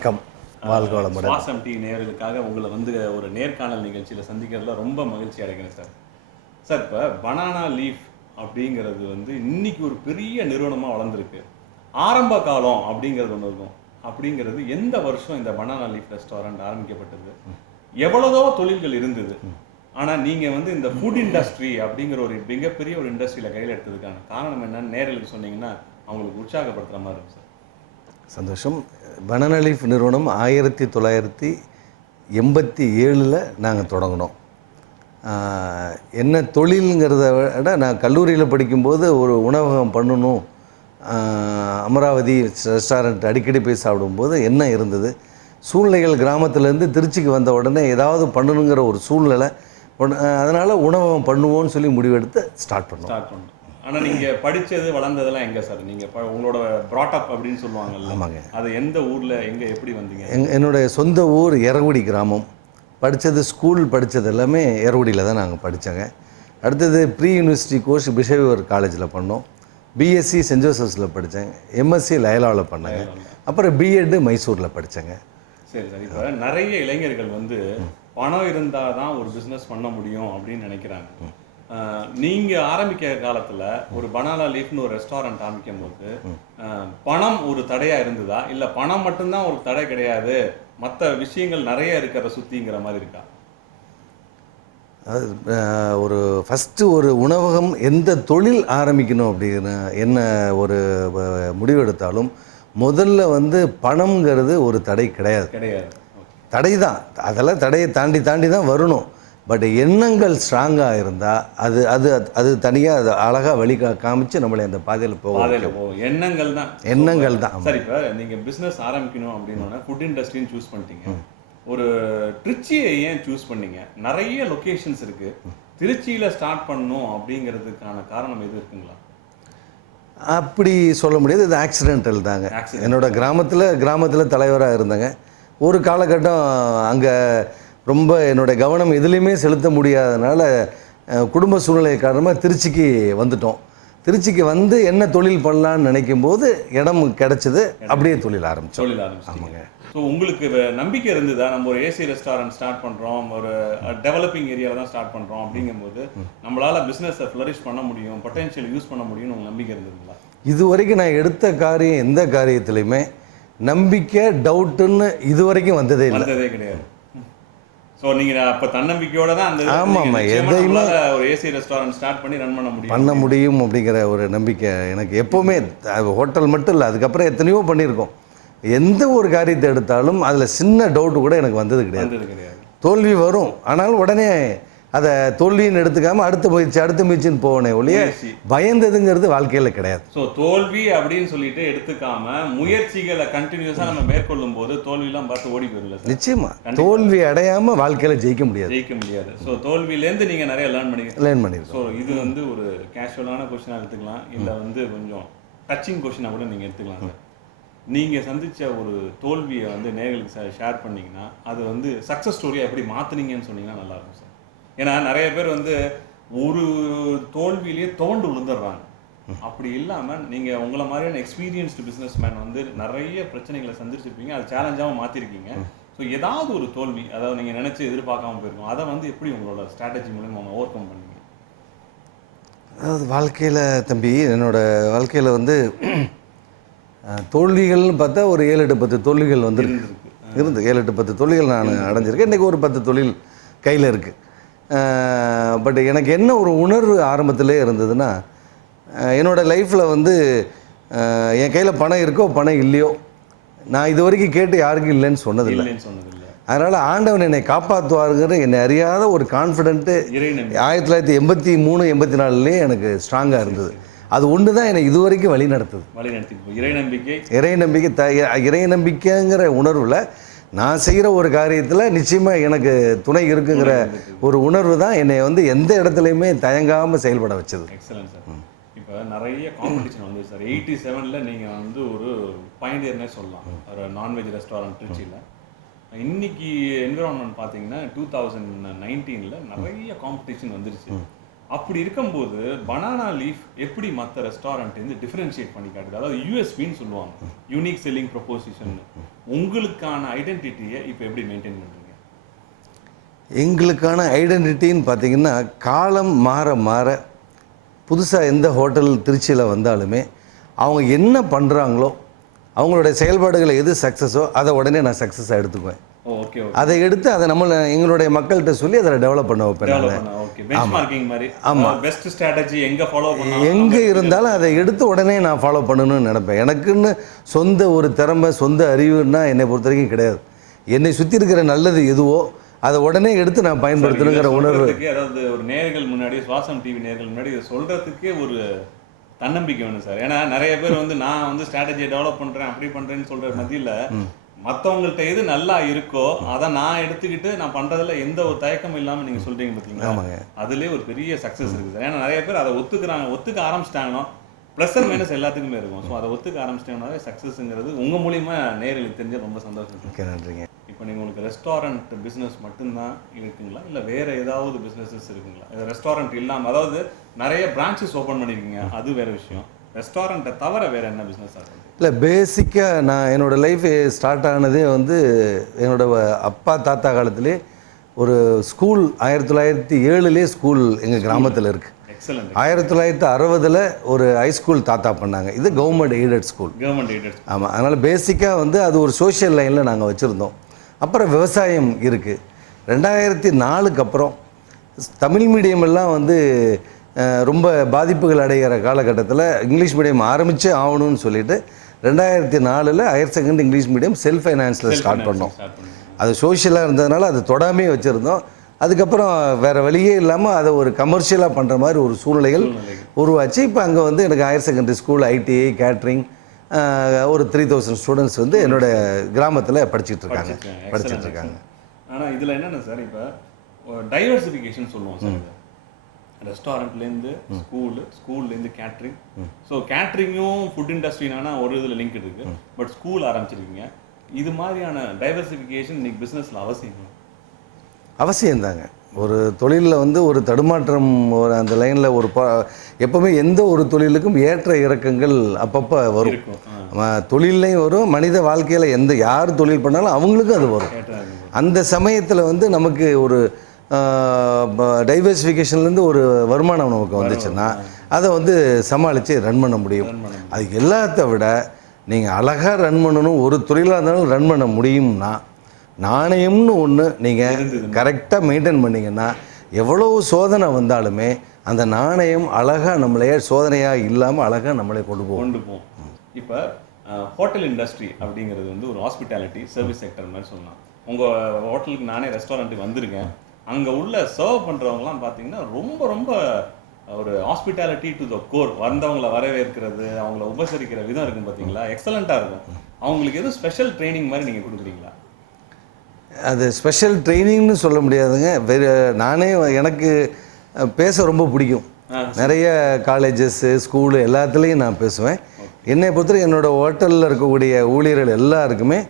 வணக்கம். வாழ்க வளமுடன். சுவாசம் டீ நேயர்களுக்காக உங்களை வந்து ஒரு நேர்காணல் நிகழ்ச்சியில் சந்திக்கிறதுல ரொம்ப மகிழ்ச்சி அடைகிறேன் சார். சார், இப்போ பனானா லீஃப் அப்படிங்கிறது வந்து இன்னைக்கு ஒரு பெரிய நிறுவனமாக வளர்ந்துருக்கு. ஆரம்ப காலம் அப்படிங்கிறது ஒன்று இருக்கும். அப்படிங்கிறது எந்த வருஷம் இந்த பனானா லீஃப் ரெஸ்டாரண்ட் ஆரம்பிக்கப்பட்டது, எவ்வளவோ தொழில்கள் இருந்தது, ஆனால் நீங்கள் வந்து இந்த ஃபுட் இண்டஸ்ட்ரி அப்படிங்கிற ஒரு மிகப்பெரிய ஒரு இண்டஸ்ட்ரியில் கையில் எடுத்ததுக்கான காரணம் என்னன்னு நேயர்களுக்கு சொன்னீங்கன்னா அவங்களுக்கு உற்சாகப்படுத்துகிற மாதிரி இருக்கும் சார். சந்தோஷம். பனானா லீஃப் நிறுவனம் 1987 நாங்கள் தொடங்கினோம். என்ன தொழிலுங்கிறத விட நான் கல்லூரியில் படிக்கும்போது ஒரு உணவகம் பண்ணணும், அமராவதி ரெஸ்டாரண்ட் அடிக்கடி போய் சாப்பிடும்போது என்ன இருந்தது, சூழ்நிலைகள் கிராமத்துலேருந்து திருச்சிக்கு வந்த உடனே ஏதாவது பண்ணணுங்கிற ஒரு சூழ்நிலை, அதனால் உணவகம் பண்ணுவோன்னு சொல்லி முடிவெடுத்து ஸ்டார்ட் பண்ணோம். ஆனால் நீங்கள் படித்தது வளர்ந்ததெல்லாம் எங்கே சார்? நீங்கள் உங்களோட ப்ராட்டப் அப்படின்னு சொல்லுவாங்கல்ல. ஆமாங்க. அது எந்த ஊரில் எங்கே எப்படி வந்தீங்க? என்னுடைய சொந்த ஊர் எரகுடி கிராமம். படித்தது ஸ்கூல் படித்தது எல்லாமே எரகுடியில் தான் நாங்கள் படித்தோங்க. அடுத்தது ப்ரீ யூனிவர்சிட்டி கோர்ஸ் பிஷேவர் காலேஜில் பண்ணோம். பிஎஸ்சி சென்ட் ஜோசப்ஸில் படித்தேன். எம்எஸ்சி லயலாவில் பண்ணேங்க. அப்புறம் பிஎட் மைசூரில் படித்தேங்க. சரி சார். இப்போ நிறைய இளைஞர்கள் வந்து பணம் இருந்தால் தான் ஒரு பிஸ்னஸ் பண்ண முடியும் அப்படின்னு நினைக்கிறாங்க. நீங்கள் ஆரம்பிக்கிற காலத்தில் ஒரு பனானா லீஃப்னு ஒரு ரெஸ்டாரண்ட் ஆரம்பிக்கும் போது பணம் ஒரு தடையாக இருந்ததா, இல்லை பணம் மட்டும்தான் ஒரு தடை கிடையாது, மற்ற விஷயங்கள் நிறைய இருக்கிற சுற்றிங்கிற மாதிரி இருக்கா? அது ஒரு ஃபஸ்ட்டு ஒரு உணவகம் எந்த தொழில் ஆரம்பிக்கணும் அப்படின்னு என்ன ஒரு முடிவெடுத்தாலும் முதல்ல வந்து பணம்ங்கிறது ஒரு தடை கிடையாது. தடை தான், அதெல்லாம் தடையை தாண்டி தான் வரணும். பட் எண்ணங்கள் ஸ்ட்ராங்காக இருந்தால் அது அது அது தனியாக அது அழகாக வழி காமிச்சு நம்மளை அந்த பாதையில் போகும். எண்ணங்கள் தான். சரி, இப்போ நீங்கள் பிஸ்னஸ் ஆரம்பிக்கணும் அப்படின்னா ஃபுட் இண்டஸ்ட்ரின்னு சூஸ் பண்ணிட்டீங்க. ஒரு திருச்சியை ஏன் சூஸ் பண்ணீங்க? நிறைய லொக்கேஷன்ஸ் இருக்குது. திருச்சியில் ஸ்டார்ட் பண்ணணும் அப்படிங்கிறதுக்கான காரணம் எது இருக்குங்களா? அப்படி சொல்ல முடியாது. இது ஆக்சிடென்டல் தாங்க. என்னோடய கிராமத்தில் தலைவராக இருந்தேங்க. ஒரு காலகட்டம் அங்கே ரொம்ப என்னுடைய கவனம் எதுலேயுமே செலுத்த முடியாதனால குடும்ப சூழ்நிலை காரணமாக திருச்சிக்கு வந்துட்டோம். திருச்சிக்கு வந்து என்ன தொழில் பண்ணலான்னு நினைக்கும் போது இடம் கிடைச்சது. அப்படியே தொழில் ஆரம்பித்தோம். ஆமாங்க. ஸோ உங்களுக்கு நம்பிக்கை இருந்ததா, நம்ம ஒரு ஏசி ரெஸ்டாரண்ட் ஸ்டார்ட் பண்ணுறோம், ஒரு டெவலப்பிங் ஏரியாவில் தான் ஸ்டார்ட் பண்ணுறோம் அப்படிங்கும்போது நம்மளால் பிஸ்னஸை ஃப்ளரிஷ் பண்ண முடியும், பொட்டென்ஷியல் யூஸ் பண்ண முடியும்னு உங்களுக்கு நம்பிக்கை இருந்ததுங்களா? இது வரைக்கும் நான் எடுத்த காரியம் எந்த காரியத்துலையுமே நம்பிக்கை டவுட்டுன்னு இது வரைக்கும் வந்ததே கிடையாது. ஸோ நீங்கள் அப்போ தன்னம்பிக்கையோட தான் அந்த எதையுமே ஒரு ஏசி ரெஸ்டாரண்ட் ஸ்டார்ட் பண்ணி ரன் பண்ண முடியும் அப்படிங்கிற ஒரு நம்பிக்கை எனக்கு எப்போவுமே. ஹோட்டல் மட்டும் இல்லை, அதுக்கப்புறம் எத்தனையோ பண்ணியிருக்கோம். எந்த ஒரு காரியத்தை எடுத்தாலும் அதில் சின்ன டவுட்டு கூட எனக்கு வந்தது கிடையாது. தோல்வி வரும், ஆனாலும் உடனே அதை தோல்வின்னு எடுத்துக்காமல் அடுத்த முயற்சின்னு போனே ஒழிய பயந்ததுங்கிறது வாழ்க்கையில் கிடையாது. ஸோ தோல்வி அப்படின்னு சொல்லிட்டு எடுத்துக்காம முயற்சிகளை கண்டினியூஸாக நம்ம மேற்கொள்ளும் போது தோல்வியெல்லாம் பார்த்து ஓடி போயிடல. நிச்சயமா தோல்வி அடையாமல் வாழ்க்கையில் ஜெயிக்க முடியாது. ஸோ தோல்வியிலேருந்து நீங்கள் நிறைய லேர்ன் பண்ணிருக்கோம். ஸோ இது வந்து ஒரு கேஷுவலான கொஸ்டினாக எடுத்துக்கலாம், இல்லை வந்து கொஞ்சம் டச்சிங் கொஸ்டினாக கூட நீங்கள் எடுத்துக்கலாம் சார். நீங்கள் சந்தித்த ஒரு தோல்வியை வந்து நேயர்களுக்கு ஷேர் பண்ணிங்கன்னா அது வந்து சக்ஸஸ் ஸ்டோரியாக எப்படி மாற்றினீங்கன்னு சொன்னீங்கன்னா நல்லாயிருக்கும் சார். ஏன்னா நிறைய பேர் வந்து ஒரு தோல்வியிலேயே தோண்டு விழுந்துடுறாங்க. அப்படி இல்லாமல் நீங்கள் உங்களை மாதிரியான எக்ஸ்பீரியன்ஸ்டு பிஸ்னஸ் மேன் வந்து நிறைய பிரச்சனைகளை சந்திச்சிருப்பீங்க, அது சேலஞ்சாகவும் மாற்றிருக்கீங்க. ஸோ ஏதாவது ஒரு தோல்வி, அதாவது நீங்கள் நினச்சி எதிர்பார்க்காம போயிருக்கோம், அதை வந்து எப்படி உங்களோட ஸ்ட்ராட்டஜி மூலமாக ஓவர் கம் பண்ணீங்க? அதாவது வாழ்க்கையில் தம்பி, என்னோடய வாழ்க்கையில் வந்து தோல்விகள்னு பார்த்தா ஒரு 7-8-10 தோல்விகள் வந்து இருந்து 7-8-10 தொழில்கள் நான் அடைஞ்சிருக்கேன். இன்றைக்கி ஒரு 10 தொழில் கையில் இருக்குது. பட் எனக்கு என்ன ஒரு உணர்வு ஆரம்பத்திலே இருந்ததுன்னா, என்னோடய லைஃப்பில் வந்து என் கையில் பணம் இருக்கோ பணம் இல்லையோ, நான் இது வரைக்கும் கேட்டு யாருக்கும் இல்லைன்னு சொன்னதில்லை. அதனால் ஆண்டவன் என்னை காப்பாற்றுவாருங்கிற என்னை அறியாத ஒரு கான்ஃபிடென்ட்டு 1983-84 எனக்கு ஸ்ட்ராங்காக இருந்தது. அது ஒன்று தான் என்னை இது வரைக்கும் வழி நடத்துது. இறை நம்பிக்கைங்கிற உணர்வில் நான் செய்கிற ஒரு காரியத்தில் நிச்சயமாக எனக்கு துணை இருக்குங்கிற ஒரு உணர்வு தான் என்னை வந்து எந்த இடத்துலையுமே தயங்காமல் செயல்பட வச்சது. Excellent sir. இப்போ நிறைய காம்படிஷன் வந்து சார் 87 நீங்கள் வந்து ஒரு பயணியர்னே சொல்லலாம், ஒரு நான்வெஜ் ரெஸ்டாரண்ட் திருச்சியில். இன்னைக்கு என்விரான்மெண்ட் பார்த்தீங்கன்னா 2019 நிறைய காம்படிஷன் வந்துருச்சு. அப்படி இருக்கும்போது பனானா லீஃப் எப்படி மற்ற ரெஸ்டாரண்ட் வந்து டிஃபரன்ஷியேட் பண்ணி காட்டுது, அதாவது யூஎஸ்பின்னு சொல்லுவாங்க, யூனிக் செல்லிங் ப்ரொபோசிஷன். உங்களுக்கான ஐடென்டிட்டியை இப்போ எப்படி மெயின்டைன் பண்ணுறீங்க? எங்களுக்கான ஐடென்டிட்டின்னு பார்த்தீங்கன்னா, காலம் மாற மாற புதுசாக எந்த ஹோட்டல் திருச்சியில் வந்தாலுமே அவங்க என்ன பண்ணுறாங்களோ, அவங்களுடைய செயல்பாடுகளை எது சக்ஸஸோ அதை உடனே நான் சக்ஸஸாக எடுத்துக்குவேன். ஓகே, அதை எடுத்து அதை எங்களுடைய மக்கள்கிட்ட சொல்லி அதை டெவலப் பண்ண வைப்பேன். எங்கே இருந்தாலும் அதை எடுத்து உடனே நான் ஃபாலோ பண்ணணும்னு நினைப்பேன். எனக்குன்னு சொந்த ஒரு திறமை, சொந்த அறிவுன்னா என்னை பொறுத்த வரைக்கும் கிடையாது. என்னை சுற்றி இருக்கிற நல்லது எதுவோ அதை உடனே எடுத்து நான் பயன்படுத்தணுங்கிற உணர்வு. அதாவது ஒரு நேர்கள் முன்னாடி, சுவாசம் டிவி நேர்கள் முன்னாடி இதை சொல்கிறதுக்கே ஒரு தன்னம்பிக்கை வேணும் சார். ஏன்னா நிறைய பேர் வந்து நான் வந்து ஸ்ட்ராட்டஜியை டெவலப் பண்ணுறேன், அப்படி பண்ணுறேன்னு சொல்கிற மத்தியில் மற்றவங்கள்ட்ட எது நல்லா இருக்கோ அதை நான் எடுத்துக்கிட்டு நான் பண்ணுறதுல எந்த ஒரு தயக்கமும் இல்லாமல் நீங்கள் சொல்கிறீங்க பார்த்தீங்களா, அதுலேயே ஒரு பெரிய சக்ஸஸ் இருக்குது சார். ஏன்னா நிறைய பேர் அதை ஒத்துக்க ஆரம்பிச்சிட்டாங்கன்னா ப்ளஸ் அண்ட் மைனஸ் எல்லாத்துக்குமே இருக்கும். ஸோ அதை ஒத்துக்க ஆரம்பிச்சிட்டாங்கனாவே சக்ஸஸ்ங்கிறது உங்கள் மூலிமா நேர்களுக்கு தெரிஞ்ச ரொம்ப சந்தோஷம். ஓகே, நன்றிங்க. இப்போ நீங்கள் உங்களுக்கு ரெஸ்டாரண்ட் பிஸ்னஸ் மட்டும்தான் இருக்குங்களா, இல்லை வேறு ஏதாவது பிஸ்னஸஸ் இருக்குங்களா? ரெஸ்டாரண்ட் இல்லாமல், அதாவது நிறைய பிரான்ச்சஸ் ஓப்பன் பண்ணியிருக்கீங்க, அது வேறு விஷயம். ரெஸ்டாரண்ட்டை தவிர வேறு என்ன பிஸ்னஸ் ஆகுது? இல்லை, பேசிக்காக நான் என்னோடய லைஃப் ஸ்டார்ட் ஆனதே வந்து என்னோடய அப்பா தாத்தா காலத்திலே ஒரு ஸ்கூல் 1907 ஸ்கூல் எங்கள் கிராமத்தில் இருக்குது. 1960 ஒரு ஹைஸ்கூல் தாத்தா பண்ணாங்க. இது கவர்மெண்ட் எய்டட் ஸ்கூல். ஆமாம், அதனால் பேசிக்காக வந்து அது ஒரு சோஷியல் லைனில் நாங்கள் வச்சுருந்தோம். அப்புறம் விவசாயம் இருக்குது. 2004க்கு அப்புறம் தமிழ் மீடியம் எல்லாம் வந்து ரொம்ப பாதிப்புகள் அடைகிற காலகட்டத்தில் இங்கிலீஷ் மீடியம் ஆரம்பித்தே ஆகணும்னு சொல்லிட்டு 2004 higher secondary English medium self ஃபைனான்ஸில் ஸ்டார்ட் பண்ணோம். அது சோஷியலாக இருந்ததுனால அது தொடாமே வச்சுருந்தோம். அதுக்கப்புறம் வேறு வழியே இல்லாமல் அதை ஒரு கமர்ஷியலாக பண்ணுற மாதிரி ஒரு சூழ்நிலைகள் உருவாச்சு. இப்போ அங்கே வந்து எனக்கு higher secondary school, ITI, catering ஒரு 3000 ஸ்டூடெண்ட்ஸ் வந்து என்னோடய கிராமத்தில் படிச்சுட்டு இருக்காங்க. ஆனால் இதில் என்னென்ன சார், இப்போ டைவர்சிஃபிகேஷன் சொல்லுவோம் சார். ரெஸ்டாரண்ட்லேருந்து ஸ்கூல்லேருந்து கேட்ரிங். ஸோ கேட்ரிங்கும் ஃபுட் இண்டஸ்ட்ரினா ஒரு இதில் லிங்க் இருக்குது. பட் ஸ்கூல் ஆரம்பிச்சிருக்கீங்க. இது மாதிரியான டைவர்சிஃபிகேஷன் இன்னைக்கு பிஸ்னஸில் அவசியம்தாங்க. ஒரு தொழிலில் வந்து ஒரு தடுமாற்றம், ஒரு அந்த லைனில் ஒரு எப்போவுமே எந்த ஒரு தொழிலுக்கும் ஏற்ற இறக்கங்கள் அப்பப்போ வரும். தொழிலையும் வரும், மனித வாழ்க்கையில் யார் தொழில் பண்ணாலும் அவங்களுக்கும் அது வரும். அந்த சமயத்தில் வந்து நமக்கு ஒரு டைவர்சிஃபிகேஷன்லேருந்து ஒரு வருமானம் நமக்கு வந்துச்சுன்னா அதை வந்து சமாளித்து ரன் பண்ண முடியும். அது எல்லாத்த விட நீங்கள் அழகாக ரன் பண்ணணும், ஒரு தொழிலாக இருந்தாலும் ரன் பண்ண முடியும்னா நாணயம்னு ஒன்று நீங்கள் கரெக்டாக மெயின்டைன் பண்ணிங்கன்னா எவ்வளோ சோதனை வந்தாலுமே அந்த நாணயம் அழகாக நம்மளையே சோதனையாக இல்லாமல் அழகாக நம்மளே கொண்டு போகும். இப்போ ஹோட்டல் இண்டஸ்ட்ரி அப்படிங்கிறது வந்து ஒரு ஹாஸ்பிட்டாலிட்டி சர்வீஸ் செக்டர் மாதிரி சொல்லலாம். உங்கள் ஹோட்டலுக்கு நானே ரெஸ்டாரண்ட்டுக்கு வந்திருக்கேன். அங்கே உள்ள சர்வ் பண்ணுறவங்கலாம் பார்த்தீங்கன்னா ரொம்ப ரொம்ப ஒரு ஹாஸ்பிட்டாலிட்டி டு த கோர். வந்தவங்களை வரவேற்கிறது, அவங்கள உபசரிக்கிற விதம் இருக்கும் பார்த்தீங்களா, எக்ஸலண்ட்டாக இருக்கும். அவங்களுக்கு எதுவும் ஸ்பெஷல் ட்ரைனிங் மாதிரி நீங்கள் கொடுக்குறீங்களா? அது ஸ்பெஷல் ட்ரைனிங்னு சொல்ல முடியாதுங்க. நானே எனக்கு பேச ரொம்ப பிடிக்கும். நிறைய காலேஜஸ்ஸு, ஸ்கூலு எல்லாத்துலேயும் நான் பேசுவேன். என்னை பொறுத்தவரை என்னோடய ஹோட்டலில் இருக்கக்கூடிய ஊழியர்கள் எல்லாருக்குமே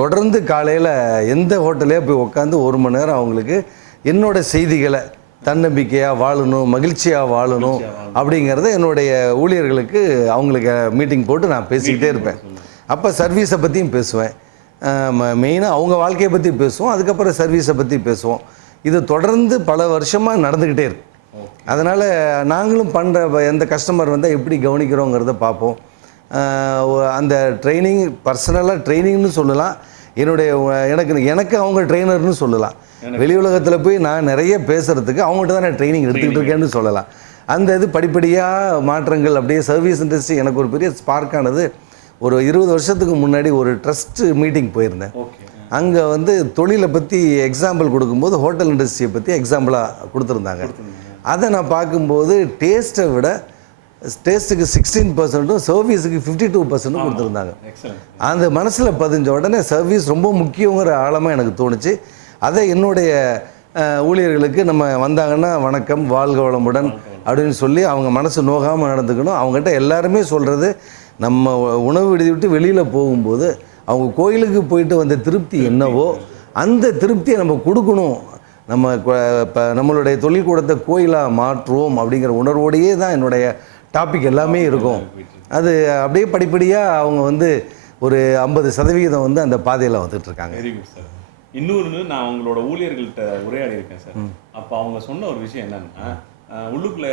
தொடர்ந்து காலையில் எந்த ஹோட்டலையோ போய் உட்காந்து 1 மணி நேரம் அவங்களுக்கு என்னோட செய்திகளை, தன்னம்பிக்கையாக வாழணும், மகிழ்ச்சியாக வாழணும் அப்படிங்கிறத என்னுடைய ஊழியர்களுக்கு அவங்களுக்கு மீட்டிங் போட்டு நான் பேசிக்கிட்டே இருப்பேன். அப்போ சர்வீஸை பற்றியும் பேசுவேன், மெயினாக அவங்க வாழ்க்கையை பற்றி பேசுவோம், அதுக்கப்புறம் சர்வீஸை பற்றி பேசுவோம். இது தொடர்ந்து பல வருஷமாக நடந்துக்கிட்டே இருக்கு. அதனால் நாங்களும் பண்ணுற எந்த கஸ்டமர் வந்தால் எப்படி கவனிக்கிறோங்கிறத பார்ப்போம். அந்த ட்ரைனிங் பர்சனலாக ட்ரைனிங்னு சொல்லலாம். எனக்கு அவங்க ட்ரெயினர்னு சொல்லலாம். வெளி உலகத்தில் போய் நான் நிறைய பேசுகிறதுக்கு அவங்கள்ட்ட தான் நான் ட்ரைனிங் எடுத்துக்கிட்டு இருக்கேன்னு சொல்லலாம். அந்த இது படிப்படியாக மாற்றங்கள் அப்படியே சர்வீஸ் இண்டஸ்ட்ரி எனக்கு ஒரு பெரிய ஸ்பார்க்கானது. ஒரு 20 வருஷத்துக்கு முன்னாடி ஒரு ட்ரஸ்ட் மீட்டிங் போயிருந்தேன். அங்கே வந்து தொழிலை பற்றி எக்ஸாம்பிள் கொடுக்கும்போது ஹோட்டல் இண்டஸ்ட்ரியை பற்றி எக்ஸாம்பிளாக கொடுத்துருந்தாங்க. அதை நான் பார்க்கும்போது டேஸ்ட்டை விட டேஸ்ட்டுக்கு 16%, சர்வீஸுக்கு 52% கொடுத்துருந்தாங்க. அந்த மனசில் பதிஞ்ச உடனே சர்வீஸ் ரொம்ப முக்கியங்கிற ஆழமாக எனக்கு தோணுச்சு. அதை என்னுடைய ஊழியர்களுக்கு நம்ம வந்தாங்கன்னா வணக்கம், வாழ்க வளமுடன் அப்படின்னு சொல்லி அவங்க மனசு நோகாமல் நடந்துக்கணும். அவங்ககிட்ட எல்லாருமே சொல்கிறது, நம்ம உணவு விட்டு வெளியில் போகும்போது அவங்க கோயிலுக்கு போயிட்டு வந்த திருப்தி என்னவோ அந்த திருப்தியை நம்ம கொடுக்கணும். நம்ம இப்போ நம்மளுடைய தொழில்கூடத்தை கோயிலாக மாற்றுவோம் அப்படிங்கிற உணர்வோடையே தான் என்னுடைய டாபிக் எல்லாமே இருக்கும். அது அப்படியே படிப்படியாக அவங்க வந்து ஒரு 50% வந்து அந்த பாதையில் வந்துட்டு இருக்காங்க. Very good sir. இன்னொன்று, நான் உங்களோட ஊழியர்கள்ட்ட உரையாடி இருக்கேன் சார். அப்போ அவங்க சொன்ன ஒரு விஷயம் என்னன்னா, உள்ளுக்குள்ள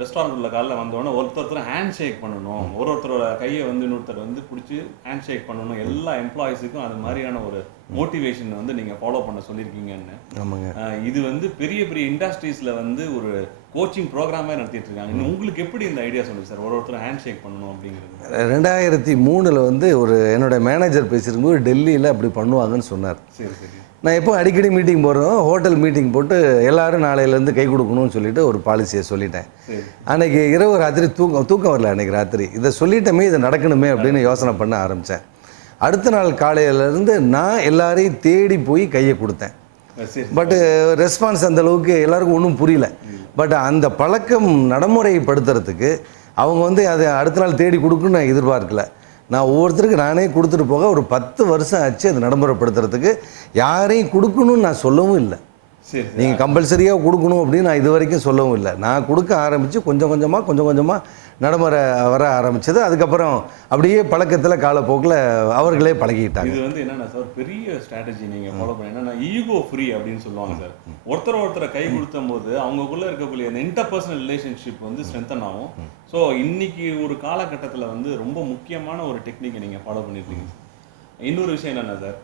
ரெஸ்டாரண்ட் உள்ள காலைல வந்தோடனே ஒருத்தர் ஹேண்ட் ஷேக் பண்ணணும், ஒருத்தரோட கையை வந்து இன்னொருத்தர் வந்து பிடிச்சி ஹேண்ட் ஷேக் பண்ணணும், எல்லா எம்ப்ளாயிஸுக்கும் அது மாதிரியான ஒரு மோட்டிவேஷன் வந்து நீங்கள் ஃபாலோ பண்ண சொல்லியிருக்கீங்கன்னு. ஆமாங்க. இது வந்து பெரிய பெரிய இண்டஸ்ட்ரீஸில் வந்து ஒரு கோச்சிங் ப்ரோக்ராமே நடத்திட்டு இருக்காங்க. உங்களுக்கு எப்படி இந்த ஐடியா சொல்லுங்க சார், ஒருத்தர் ஹேண்ட் ஷேக் பண்ணணும் அப்படிங்கிறது? 2003 வந்து ஒரு என்னோடய மேனேஜர் பேசியிருக்கும்போது டெல்லியில் அப்படி பண்ணுவாங்கன்னு சொன்னார். சரி சரி. நான் எப்போ அடிக்கடி மீட்டிங் போடுறோம், ஹோட்டல் மீட்டிங் போட்டு எல்லோரும் நாளையிலேருந்து கை கொடுக்கணும்னு சொல்லிட்டு ஒரு பாலிசியை சொல்லிட்டேன். அன்றைக்கி இரவு ராத்திரி தூக்கம் வரல. அன்றைக்கி ராத்திரி இதை சொல்லிட்டோமே, இது நடக்கணுமே அப்படின்னு யோசனை பண்ண ஆரம்பித்தேன். அடுத்த நாள் காலையிலேருந்து நான் எல்லாரையும் தேடி போய் கையை கொடுத்தேன். பட்டு ரெஸ்பான்ஸ் அந்தளவுக்கு எல்லாருக்கும் ஒன்றும் புரியல. பட் அந்த பழக்கம் நடைமுறைப்படுத்துறதுக்கு அவங்க வந்து அதை அடுத்த நாள் தேடி கொடுக்குன்னு நான் எதிர்பார்க்கல. நான் ஒவ்வொருத்தருக்கு நானே கொடுத்துட்டு போக ஒரு 10 வருஷம் ஆச்சு அதை நடைமுறைப்படுத்துறதுக்கு. யாரையும் கொடுக்கணும்னு நான் சொல்லவும் இல்லை. நீங்கள் கம்பல்சரியாக கொடுக்கணும் அப்படின்னு நான் இது வரைக்கும் சொல்லவும் இல்லை. நான் கொடுக்க ஆரம்பித்து கொஞ்சம் கொஞ்சமாக நடைமுறை வர ஆரம்பிச்சது. அதுக்கப்புறம் அப்படியே பழக்கத்தில் காலப்போக்கில் அவர்களே பழகிட்டாங்க. இது வந்து என்னென்னா சார், பெரிய ஸ்ட்ராட்டஜி நீங்கள் ஃபாலோ பண்ண என்னென்னா ஈகோ ஃப்ரீ அப்படின்னு சொல்லுவாங்க சார். ஒருத்தரை கை கொடுத்தும் போது அவங்களுக்குள்ளே இருக்கக்கூடிய அந்த இன்டர்பர்சனல் ரிலேஷன்ஷிப் வந்து ஸ்ட்ரென்தன் ஆகும். ஸோ இன்னைக்கு ஒரு காலகட்டத்தில் வந்து ரொம்ப முக்கியமான ஒரு டெக்னிக்கை நீங்கள் ஃபாலோ பண்ணியிருக்கீங்க. இன்னொரு விஷயம் என்னென்னா சார்,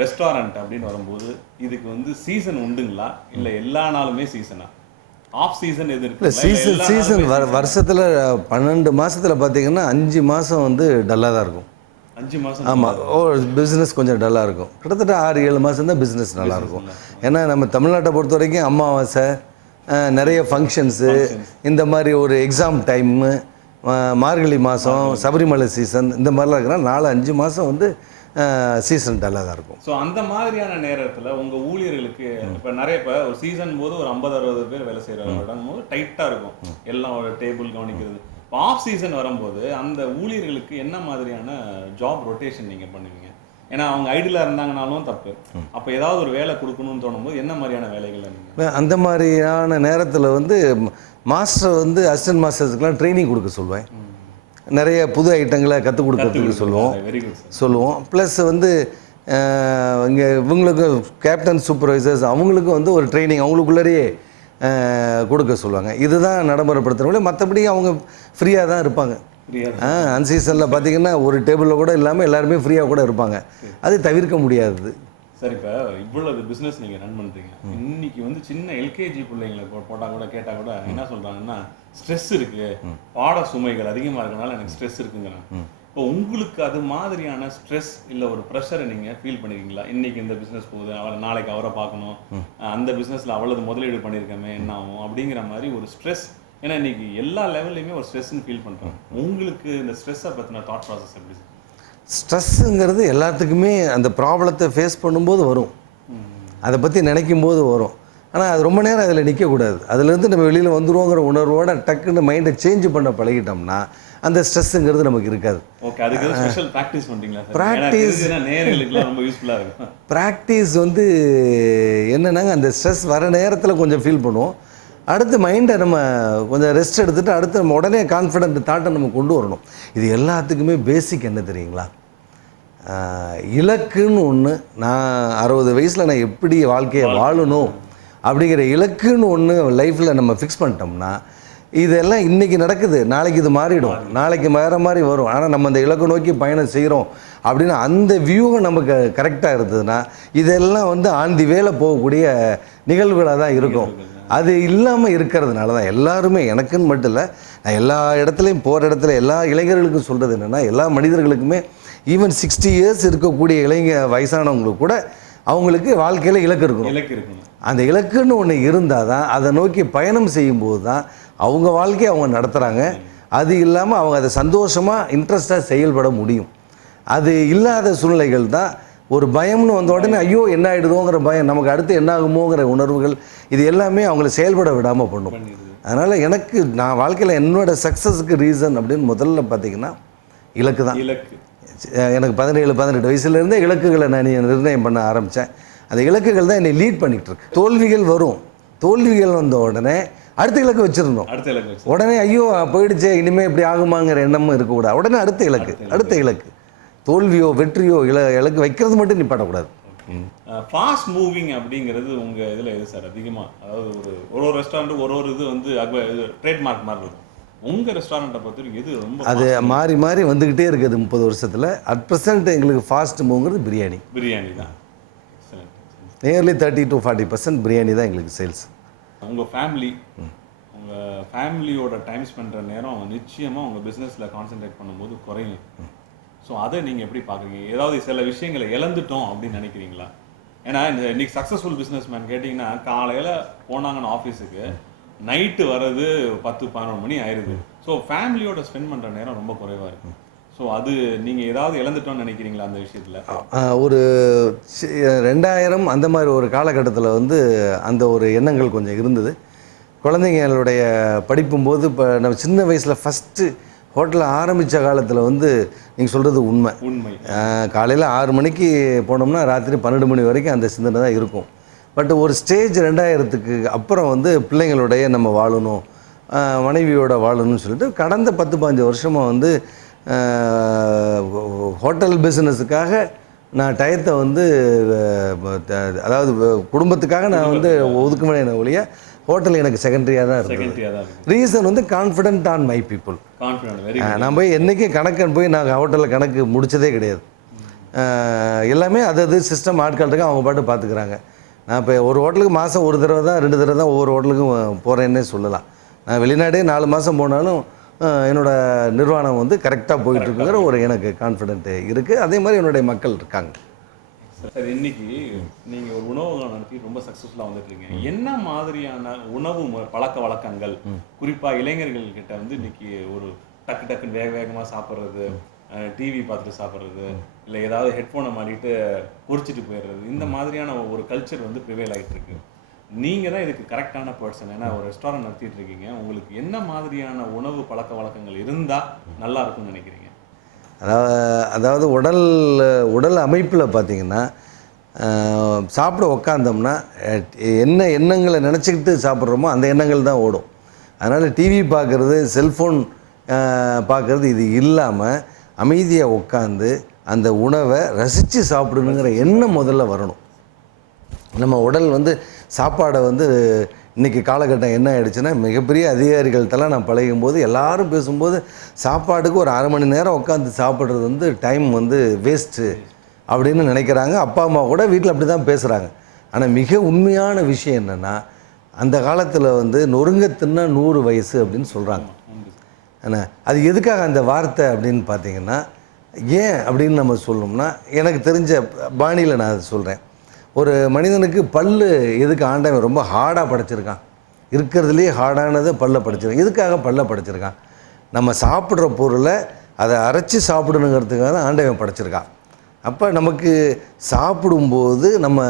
ரெஸ்டாரண்ட் அப்படின்னு வரும்போது இதுக்கு வந்து சீசன் உண்டுங்களா, இல்லை எல்லா நாளுமே சீசனா? ஆஃப் சீசன் எது இருக்கு? சீசன் வருஷத்தில் 12 மாதத்தில் பார்த்தீங்கன்னா 5 மாதம் வந்து டல்லாக தான் இருக்கும். 5 மாதம்? ஆமாம். பிஸ்னஸ் கொஞ்சம் டல்லாக இருக்கும். கிட்டத்தட்ட 6-7 மாதம் தான் பிஸ்னஸ் நல்லாயிருக்கும். ஏன்னா நம்ம தமிழ்நாட்டை பொறுத்த வரைக்கும் அமாவாசை, நிறைய ஃபங்க்ஷன்ஸு, இந்த மாதிரி ஒரு எக்ஸாம் டைமு, மார்கழி மாதம், சபரிமலை சீசன், இந்த மாதிரிலாம் இருக்கிறாங்க. 4-5 மாதம் வந்து சீசன் டல்லாக தான் இருக்கும். ஸோ அந்த மாதிரியான நேரத்தில் உங்கள் ஊழியர்களுக்கு இப்போ ஒரு சீசன் போது ஒரு 50-60 பேர் வேலை செய்கிறவங்க போது டைட்டாக இருக்கும், எல்லாம் ஒரு டேபிள் கவனிக்கிறது. இப்போ ஆஃப் சீசன் வரும்போது அந்த ஊழியர்களுக்கு என்ன மாதிரியான ஜாப் ரொட்டேஷன் நீங்கள் பண்ணுவீங்க? ஏன்னா அவங்க ஐடியில் இருந்தாங்கனாலும் தப்பு. அப்போ ஏதாவது ஒரு வேலை கொடுக்கணும்னு தோணும் போது என்ன மாதிரியான வேலைகள் நீங்கள்? அந்த மாதிரியான நேரத்தில் வந்து மாஸ்டர் வந்து அசிஸ்டன்ட் மாஸ்டர்ஸுக்கெலாம் ட்ரைனிங் கொடுக்க சொல்லுவேன். நிறைய புது ஐட்டங்களை கற்றுக் கொடுக்கறதுக்கு சொல்லுவோம். ப்ளஸ் வந்து இங்கே இவங்களுக்கு கேப்டன் சூப்பர்வைசர்ஸ் அவங்களுக்கும் வந்து ஒரு ட்ரைனிங் அவங்களுக்குள்ளேயே கொடுக்க சொல்லுவாங்க. இதுதான் நடைமுறைப்படுத்துகிறவங்களே. மற்றபடி அவங்க ஃப்ரீயாக தான் இருப்பாங்க. அன்சீசனில் பார்த்திங்கன்னா ஒரு டேபிளில் கூட இல்லாமல் எல்லாருமே ஃப்ரீயாக கூட இருப்பாங்க. அது தவிர்க்க முடியாதது. சார், இப்போ இவ்வளவு பிஸ்னஸ் நீங்கள் ரன் பண்ணுறீங்க. இன்னைக்கு வந்து சின்ன எல்கேஜி பிள்ளைங்களை போட்டால் கூட கேட்டால் கூட என்ன சொல்கிறாங்கன்னா, ஸ்ட்ரெஸ் இருக்குது, பாட சுமைகள் அதிகமாக இருக்கனால எனக்கு ஸ்ட்ரெஸ் இருக்குங்கிறாங்க. இப்போ உங்களுக்கு அது மாதிரியான ஸ்ட்ரெஸ் இல்லை ஒரு ப்ரெஷரை நீங்கள் ஃபீல் பண்ணிருக்கீங்களா? இன்றைக்கி இந்த பிஸ்னஸ் போகுது, நாளைக்கு அவரை பார்க்கணும், அந்த பிஸ்னஸில் அவ்வளவு முதலீடு பண்ணியிருக்கோமே என்ன ஆகும் அப்படிங்கிற மாதிரி ஒரு ஸ்ட்ரெஸ். ஏன்னா இன்றைக்கி எல்லா லெவல்லையுமே ஒரு ஸ்ட்ரெஸ்ன்னு ஃபீல் பண்ணுறோம். உங்களுக்கு இந்த ஸ்ட்ரெஸ்ஸை பற்றின தாட் ப்ராசஸ் எப்படி? ஸ்ட்ரெஸ்ஸுங்கிறது எல்லாத்துக்குமே அந்த ப்ராப்ளத்தை ஃபேஸ் பண்ணும்போது வரும், அதை பற்றி நினைக்கும் போது வரும். ஆனால் அது ரொம்ப நேரம் அதில் நிற்கக்கூடாது. அதுலேருந்து நம்ம வெளியில் வந்துடுவோங்கிற உணர்வோட டக்குன்னு மைண்டை சேஞ்ச் பண்ண பழகிட்டோம்னா அந்த ஸ்ட்ரெஸ்ஸுங்கிறது நமக்கு இருக்காது. ப்ராக்டிஸ் வந்து என்னென்னாங்க, அந்த ஸ்ட்ரெஸ் வர நேரத்தில் கொஞ்சம் ஃபீல் பண்ணுவோம். அடுத்து மைண்டை நம்ம கொஞ்சம் ரெஸ்ட் எடுத்துகிட்டு அடுத்து நம்ம உடனே கான்ஃபிடென்ட் தாட்டை நம்ம கொண்டு வரணும். இது எல்லாத்துக்குமே பேசிக் என்ன தெரியுங்களா? இலக்குன்னு ஒன்று. நான் 60 வயசில் நான் எப்படி வாழ்க்கையை வாழணும் அப்படிங்கிற இலக்குன்னு ஒன்று லைஃப்பில் நம்ம ஃபிக்ஸ் பண்ணிட்டோம்னா இதெல்லாம் இன்றைக்கி நடக்குது, நாளைக்கு இது மாறிடும், நாளைக்கு வேறு மாதிரி வரும். ஆனால் நம்ம அந்த இலக்கு நோக்கி பயணம் செய்கிறோம் அப்படின்னு அந்த வியூகம் நமக்கு கரெக்டாக இருந்ததுன்னா இதெல்லாம் வந்து ஆந்தி வேலை போகக்கூடிய நிகழ்வுகளாக தான் இருக்கும். அது இல்லாமல் இருக்கிறதுனால தான் எல்லாருமே, எனக்குன்னு மட்டும் இல்லை, நான் எல்லா இடத்துலையும் போகிற இடத்துல எல்லா இளைஞர்களுக்கும் சொல்கிறது என்னென்னா, எல்லா மனிதர்களுக்குமே ஈவன் 60 இயர்ஸ் இருக்கக்கூடிய வயசானவங்களுக்கு கூட அவங்களுக்கு வாழ்க்கையில் இலக்கு இருக்கணும். அந்த இலக்குன்னு ஒன்று இருந்தால் தான் அதை நோக்கி பயணம் செய்யும்போது தான் அவங்க வாழ்க்கையை அவங்க நடத்துகிறாங்க. அது இல்லாமல் அவங்க அதை சந்தோஷமாக இன்ட்ரெஸ்டாக செயல்பட முடியும். அது இல்லாத சூழ்நிலைகள் தான் ஒரு பயம்னு வந்த உடனே ஐயோ என்ன ஆகிடுதோங்கிற பயம், நமக்கு அடுத்து என்ன ஆகுமோங்கிற உணர்வுகள், இது எல்லாமே அவங்கள செயல்பட விடாமல் பண்ணும். அதனால் நான் வாழ்க்கையில் என்னோடய சக்ஸஸுக்கு ரீசன் அப்படின்னு முதல்ல பார்த்திங்கன்னா இலக்கு தான். எனக்கு 17-18 வயசுலேருந்தே இலக்குகளை நான் நிர்ணயம் பண்ண ஆரம்பித்தேன். அந்த இலக்குகள் தான் என்னை லீட் பண்ணிகிட்டு இருக்கு. தோல்விகள் வரும், தோல்விகள் வந்த உடனே அடுத்த இலக்கு வச்சிடணும். அடுத்த இலக்கு வச்சு உடனே ஐயோ போயிடுச்சே இனிமேல் இப்படி ஆகுமாங்கிற எண்ணமும் இருக்கக்கூடாது. உடனே அடுத்த இலக்கு தோல்வியோ வெற்றியோ இலக்கு வைக்கிறது மட்டும் நிப்பாட்டக்கூடாது. ஃபாஸ்ட் மூவிங் அப்படிங்கிறது உங்கள் இதில் எது சார் அதிகமாக? அதாவது ஒரு ரெஸ்டாரண்ட் ஒரு இது வந்து ட்ரேட்மார்க் மாதிரி இருக்கும். உங்கள் ரெஸ்டாரண்ட்டை பொறுத்த வரைக்கும் எது ரொம்ப அது மாறி மாறி வந்துக்கிட்டே இருக்குது 30 வருஷத்தில். அட் ப்ரெசென்ட் எங்களுக்கு ஃபாஸ்ட் மூவ்ங்கிறது பிரியாணி தான். நியர்லி 30 to 40% பிரியாணி தான் எங்களுக்கு சேல்ஸ். உங்கள் ஃபேமிலியோட டைம் ஸ்பெண்ட்ற நேரம் நிச்சயமாக உங்கள் பிஸ்னஸில் கான்சென்ட்ரேட் பண்ணும்போது குறையும். ஸோ அதை நீங்கள் எப்படி பார்க்குறீங்க? ஏதாவது சில விஷயங்களை இழந்துட்டோம் அப்படின்னு நினைக்கிறீங்களா? ஏன்னா இன்னைக்கு சக்ஸஸ்ஃபுல் பிஸ்னஸ் மேன் கேட்டிங்கன்னா காலையில் போனாங்கன்னு ஆஃபீஸுக்கு நைட்டு வர்றது 10-11 மணி ஆயிடுது. ஸோ ஃபேமிலியோட ஸ்பெண்ட் பண்ணுற நேரம் ரொம்ப குறைவாக இருக்குது. ஸோ அது நீங்கள் ஏதாவது இழந்துட்டோன்னு நினைக்கிறீங்களா அந்த விஷயத்தில்? ஒரு 2000 அந்த மாதிரி ஒரு காலகட்டத்தில் வந்து அந்த ஒரு எண்ணங்கள் கொஞ்சம் இருந்தது. குழந்தைங்களுடைய படிப்பும்போது இப்போ நம்ம சின்ன வயசில் ஃபஸ்ட்டு ஹோட்டலில் ஆரம்பித்த காலத்தில் வந்து நீங்கள் சொல்கிறது உண்மை. காலையில் 6 மணிக்கு போனோம்னா ராத்திரி 12 மணி வரைக்கும் அந்த சிந்தனை தான் இருக்கும். பட் ஒரு ஸ்டேஜ் 2000க்கு அப்புறம் வந்து பிள்ளைங்களுடைய நம்ம வாழணும், மனைவியோட வாழணும்னு சொல்லிட்டு கடந்த 10-15 வருஷமாக வந்து ஹோட்டல் பிஸ்னஸுக்காக நான் டயத்தை வந்து அதாவது குடும்பத்துக்காக நான் வந்து ஒதுக்குவேனே ஒழிய ஹோட்டல் எனக்கு செகண்டரியாக தான் இருக்குது. ரீசன் வந்து கான்ஃபிடென்ட் ஆன் மை பீப்புள். நான் போய் என்றைக்கும் கணக்கன் போய் நான் ஹோட்டலில் கணக்கு முடித்ததே கிடையாது. எல்லாமே அது சிஸ்டம் ஆட்கள் இருக்கு, அவங்க பாட்டு பார்த்துக்கிறாங்க. நான் இப்போ ஒரு ஹோட்டலுக்கு மாதம் 1 தடவை தான் 2 தடவை தான் ஒவ்வொரு ஹோட்டலுக்கும் போகிறேன்னே சொல்லலாம். நான் வெளிநாடே 4 மாதம் போனாலும் என்னோடய நிர்வாணம் வந்து கரெக்டாக போயிட்டுருக்குங்கிற ஒரு எனக்கு கான்ஃபிடென்ட்டு இருக்குது. அதே மாதிரி என்னுடைய மக்கள் இருக்காங்க. சார் இன்னைக்கு நீங்கள் ஒரு உணவகம் நடத்தி ரொம்ப சக்ஸஸ்ஃபுல்லாக வந்துட்டுருக்கீங்க. என்ன மாதிரியான உணவு பழக்க வழக்கங்கள் குறிப்பாக இளைஞர்கள் கிட்ட வந்து இன்னைக்கு ஒரு டக்குன்னு வேகமாக சாப்பிட்றது, டிவி பார்த்துட்டு சாப்பிட்றது, இல்லை ஏதாவது ஹெட்ஃபோனை மாட்டிட்டு பொறிச்சிட்டு போயிடுறது, இந்த மாதிரியான ஒரு கல்ச்சர் வந்து ப்ரிவேல் ஆகிட்டு இருக்கு. நீங்கள் தான் இதுக்கு கரெக்டான பர்சன். ஏன்னா ஒரு ரெஸ்டாரண்ட் நடத்திட்டு இருக்கீங்க. உங்களுக்கு என்ன மாதிரியான உணவு பழக்க வழக்கங்கள் இருந்தால் நல்லா இருக்கும்னு நினைக்கிறீங்க? அதாவது உடல் அமைப்பில் பார்த்திங்கன்னா சாப்பிட உக்காந்தோம்னா என்ன எண்ணங்களை நினச்சிக்கிட்டு சாப்பிட்றோமோ அந்த எண்ணங்கள் தான் ஓடும். அதனால் டிவி பார்க்குறது, செல்ஃபோன் பார்க்குறது இது இல்லாமல் அமைதியாக உட்காந்து அந்த உணவை ரசித்து சாப்பிடணுங்கிற எண்ணம் முதல்ல வரணும். நம்ம உடல் வந்து சாப்பாடை வந்து இன்றைக்கி காலகட்டம் என்ன ஆகிடுச்சுன்னா, மிகப்பெரிய அதிகாரிகள்கிட்டலாம் நான் பழகும்போது எல்லோரும் பேசும்போது சாப்பாட்டுக்கு ஒரு 1/2 மணி நேரம் உட்காந்து சாப்பிட்றது வந்து டைம் வந்து வேஸ்ட்டு அப்படின்னு நினைக்கிறாங்க. அப்பா அம்மா கூட வீட்டில் அப்படி தான் பேசுகிறாங்க. ஆனால் மிக உண்மையான விஷயம் என்னென்னா, அந்த காலத்தில் வந்து நொறுங்க தின்னா 100 வயசு அப்படின்னு சொல்கிறாங்க. ஏன்னா அது எதுக்காக அந்த வார்த்தை அப்படின்னு பார்த்தீங்கன்னா, ஏன் அப்படின்னு நம்ம சொல்லணும்னா, எனக்கு தெரிஞ்ச பாணியில் நான் அதை சொல்கிறேன். ஒரு மனிதனுக்கு எதுக்கு ஆண்டவன் ரொம்ப ஹார்டாக படைச்சிருக்கான்? இருக்கிறதுலேயே ஹார்டானதை படைச்சிருக்கான். எதுக்காக படைச்சிருக்கான்? நம்ம சாப்பிட்ற பொருளை அதை அரைச்சி சாப்பிடணுங்கிறதுக்காக தான் ஆண்டவன் படைச்சிருக்கான். அப்போ நமக்கு சாப்பிடும்போது நம்ம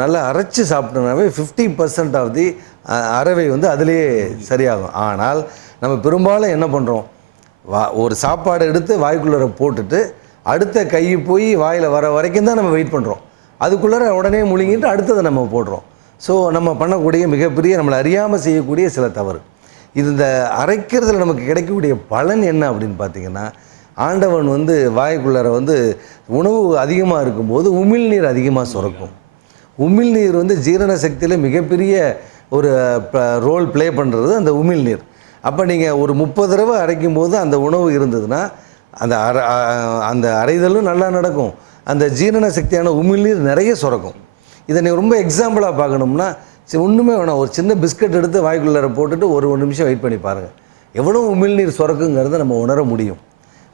நல்லா அரைச்சி சாப்பிட்டோம்னாவே 50% ஆஃப் தி அறவை வந்து அதிலே சரியாகும். ஆனால் நம்ம பெரும்பாலும் என்ன பண்ணுறோம், ஒரு சாப்பாடை எடுத்து வாய்க்குள்ளே போட்டுட்டு அடுத்த கை போய் வாயில் வர வரைக்கும் தான் நம்ம வெயிட் பண்ணுறோம். அதுக்குள்ளே உடனே முழுங்கிட்டு அடுத்ததை நம்ம போடுறோம். ஸோ நம்ம பண்ணக்கூடிய மிகப்பெரிய நம்மளை அறியாமல் செய்யக்கூடிய சில தவறு. இந்த அரைக்கிறதுல நமக்கு கிடைக்கக்கூடிய பலன் என்ன அப்படின்னு பார்த்திங்கன்னா, ஆண்டவன் வந்து வாய்க்குள்ளார வந்து உணவு அதிகமாக இருக்கும்போது உமிழ்நீர் அதிகமாக சுரக்கும். உமிழ்நீர் வந்து ஜீரண சக்தியில் மிகப்பெரிய ஒரு ரோல் ப்ளே பண்ணுறது அந்த உமிழ்நீர். அப்போ நீங்கள் ஒரு 30 தடவை அரைக்கும் போது அந்த உணவு இருந்ததுன்னா அந்த அரைதலும் நல்லா நடக்கும். அந்த ஜீரண சக்தியான உமிழ்நீர் நிறைய சுரக்கும். இதை நீங்கள் ரொம்ப எக்ஸாம்பிளாக பார்க்கணும்னா, ஒன்றுமே வேணாம், ஒரு சின்ன பிஸ்கட் எடுத்து வாய்க்குள்ளார போட்டுட்டு ஒரு நிமிஷம் வெயிட் பண்ணி பாருங்கள், எவ்வளோ உமிழ்நீர் சுரக்குங்கிறத நம்ம உணர முடியும்.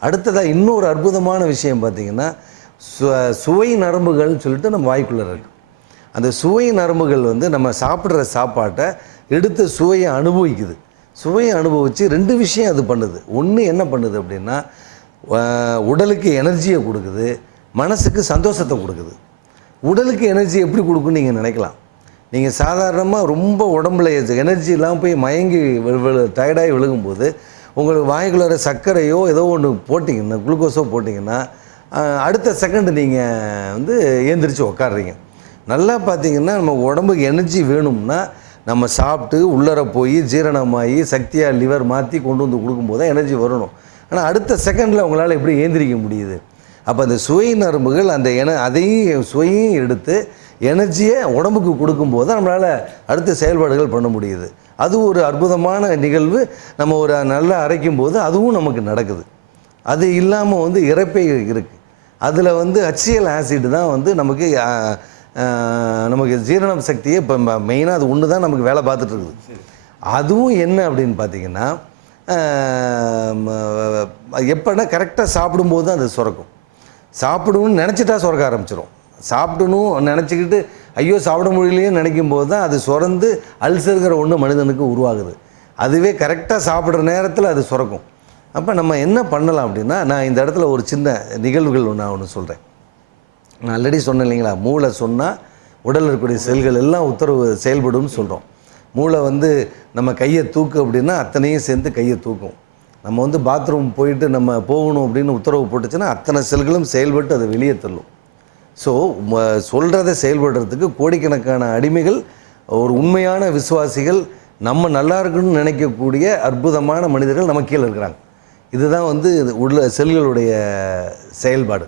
அடுத்ததாக இன்னொரு அற்புதமான விஷயம் பார்த்திங்கன்னா, சுவை நரம்புகள்னு சொல்லிட்டு நம்ம வாய்க்குள்ளே இருக்குது. அந்த சுவை நரம்புகள் வந்து நம்ம சாப்பிட்ற சாப்பாட்டை எடுத்து சுவையை அனுபவிக்குது. சுவையை அனுபவித்து 2 விஷயம் அது பண்ணுது. ஒன்று என்ன பண்ணுது அப்படின்னா, உடலுக்கு எனர்ஜியை கொடுக்குது, மனசுக்கு சந்தோஷத்தை கொடுக்குது. உடலுக்கு எனர்ஜி எப்படி கொடுக்குன்னு நீங்கள் நினைக்கலாம். நீங்கள் சாதாரணமாக ரொம்ப உடம்புல எனர்ஜி இல்லாமல் போய் மயங்கி டயர்டாகி விழுகும்போது உங்களுக்கு வாய்க்குள்ளார சர்க்கரையோ ஏதோ ஒன்று போட்டிங்கன்னா, குளுக்கோஸோ போட்டிங்கன்னா அடுத்த செகண்டு நீங்கள் வந்து ஏந்திரிச்சு உக்காடுறீங்க. நல்லா பார்த்தீங்கன்னா நம்ம உடம்புக்கு எனர்ஜி வேணும்னா நம்ம சாப்பிட்டு உள்ளர போய் ஜீரணமாகி சக்தியாக லிவர் மாற்றி கொண்டு வந்து கொடுக்கும்போது தான் எனர்ஜி வரணும். ஆனால் அடுத்த செகண்டில் உங்களால் எப்படி ஏந்திரிக்க முடியுது? அப்போ அந்த சுவை நரம்புகள் அந்த அதையும் சுவையும் எடுத்து எனர்ஜியை உடம்புக்கு கொடுக்கும்போது தான் நம்மளால் அடுத்த செயல்பாடுகள் பண்ண முடியுது. அது ஒரு அற்புதமான நிகழ்வு. நம்ம ஒரு நல்லா அரைக்கும் போது அதுவும் நமக்கு நடக்குது. அது இல்லாமல் வந்து இரைப்பை இருக்குது. அதில் வந்து HCl ஆசிட் தான் வந்து நமக்கு ஜீரணம் சக்தியை இப்போ மெயினாக அது ஒன்று தான் நமக்கு வேலை பார்த்துட்டு இருக்குது. அதுவும் என்ன அப்படின்னு பார்த்தீங்கன்னா எப்போனா கரெக்டாக சாப்பிடும்போது தான் அது சுரக்கும். சாப்பிடணும்னு நினச்சிட்டா சுரக்க ஆரம்பிச்சிடும். சாப்பிடணும் நினச்சிக்கிட்டு ஐயோ சாப்பிட முடியலையே நினைக்கும் போது தான் அது சுரந்து அல்சருங்கிற ஒன்று மனிதனுக்கு உருவாகுது. அதுவே கரெக்டாக சாப்பிட்ற நேரத்தில் அது சுரக்கும். அப்போ நம்ம என்ன பண்ணலாம் அப்படின்னா, நான் இந்த இடத்துல ஒரு சின்ன நிகழ்வுகள் நான் ஒன்று சொல்கிறேன். நான் ஆல்ரெடி சொன்னேன் இல்லைங்களா, மூளை சொன்னால் உடலில் இருக்கக்கூடிய செல்கள் எல்லாம் உத்தரவு செயல்படும்னு சொல்கிறோம். மூளை வந்து நம்ம கையை தூக்கு அப்படின்னா அத்தனையும் சேர்ந்து கையை தூக்கும். நம்ம வந்து பாத்ரூம் போயிட்டு நம்ம போகணும் அப்படின்னு உத்தரவு போட்டுச்சுன்னா அத்தனை செல்களும் செயல்பட்டு அதை வெளியே தள்ளும். ஸோ சொல்கிறத செயல்படுறதுக்கு கோடிக்கணக்கான அடிமைகள், ஒரு உண்மையான விசுவாசிகள், நம்ம நல்லா இருக்குன்னு நினைக்கக்கூடிய அற்புதமான மனிதர்கள் நம்ம கீழே இருக்கிறாங்க. இதுதான் வந்து உள்ள செல்களுடைய செயல்பாடு.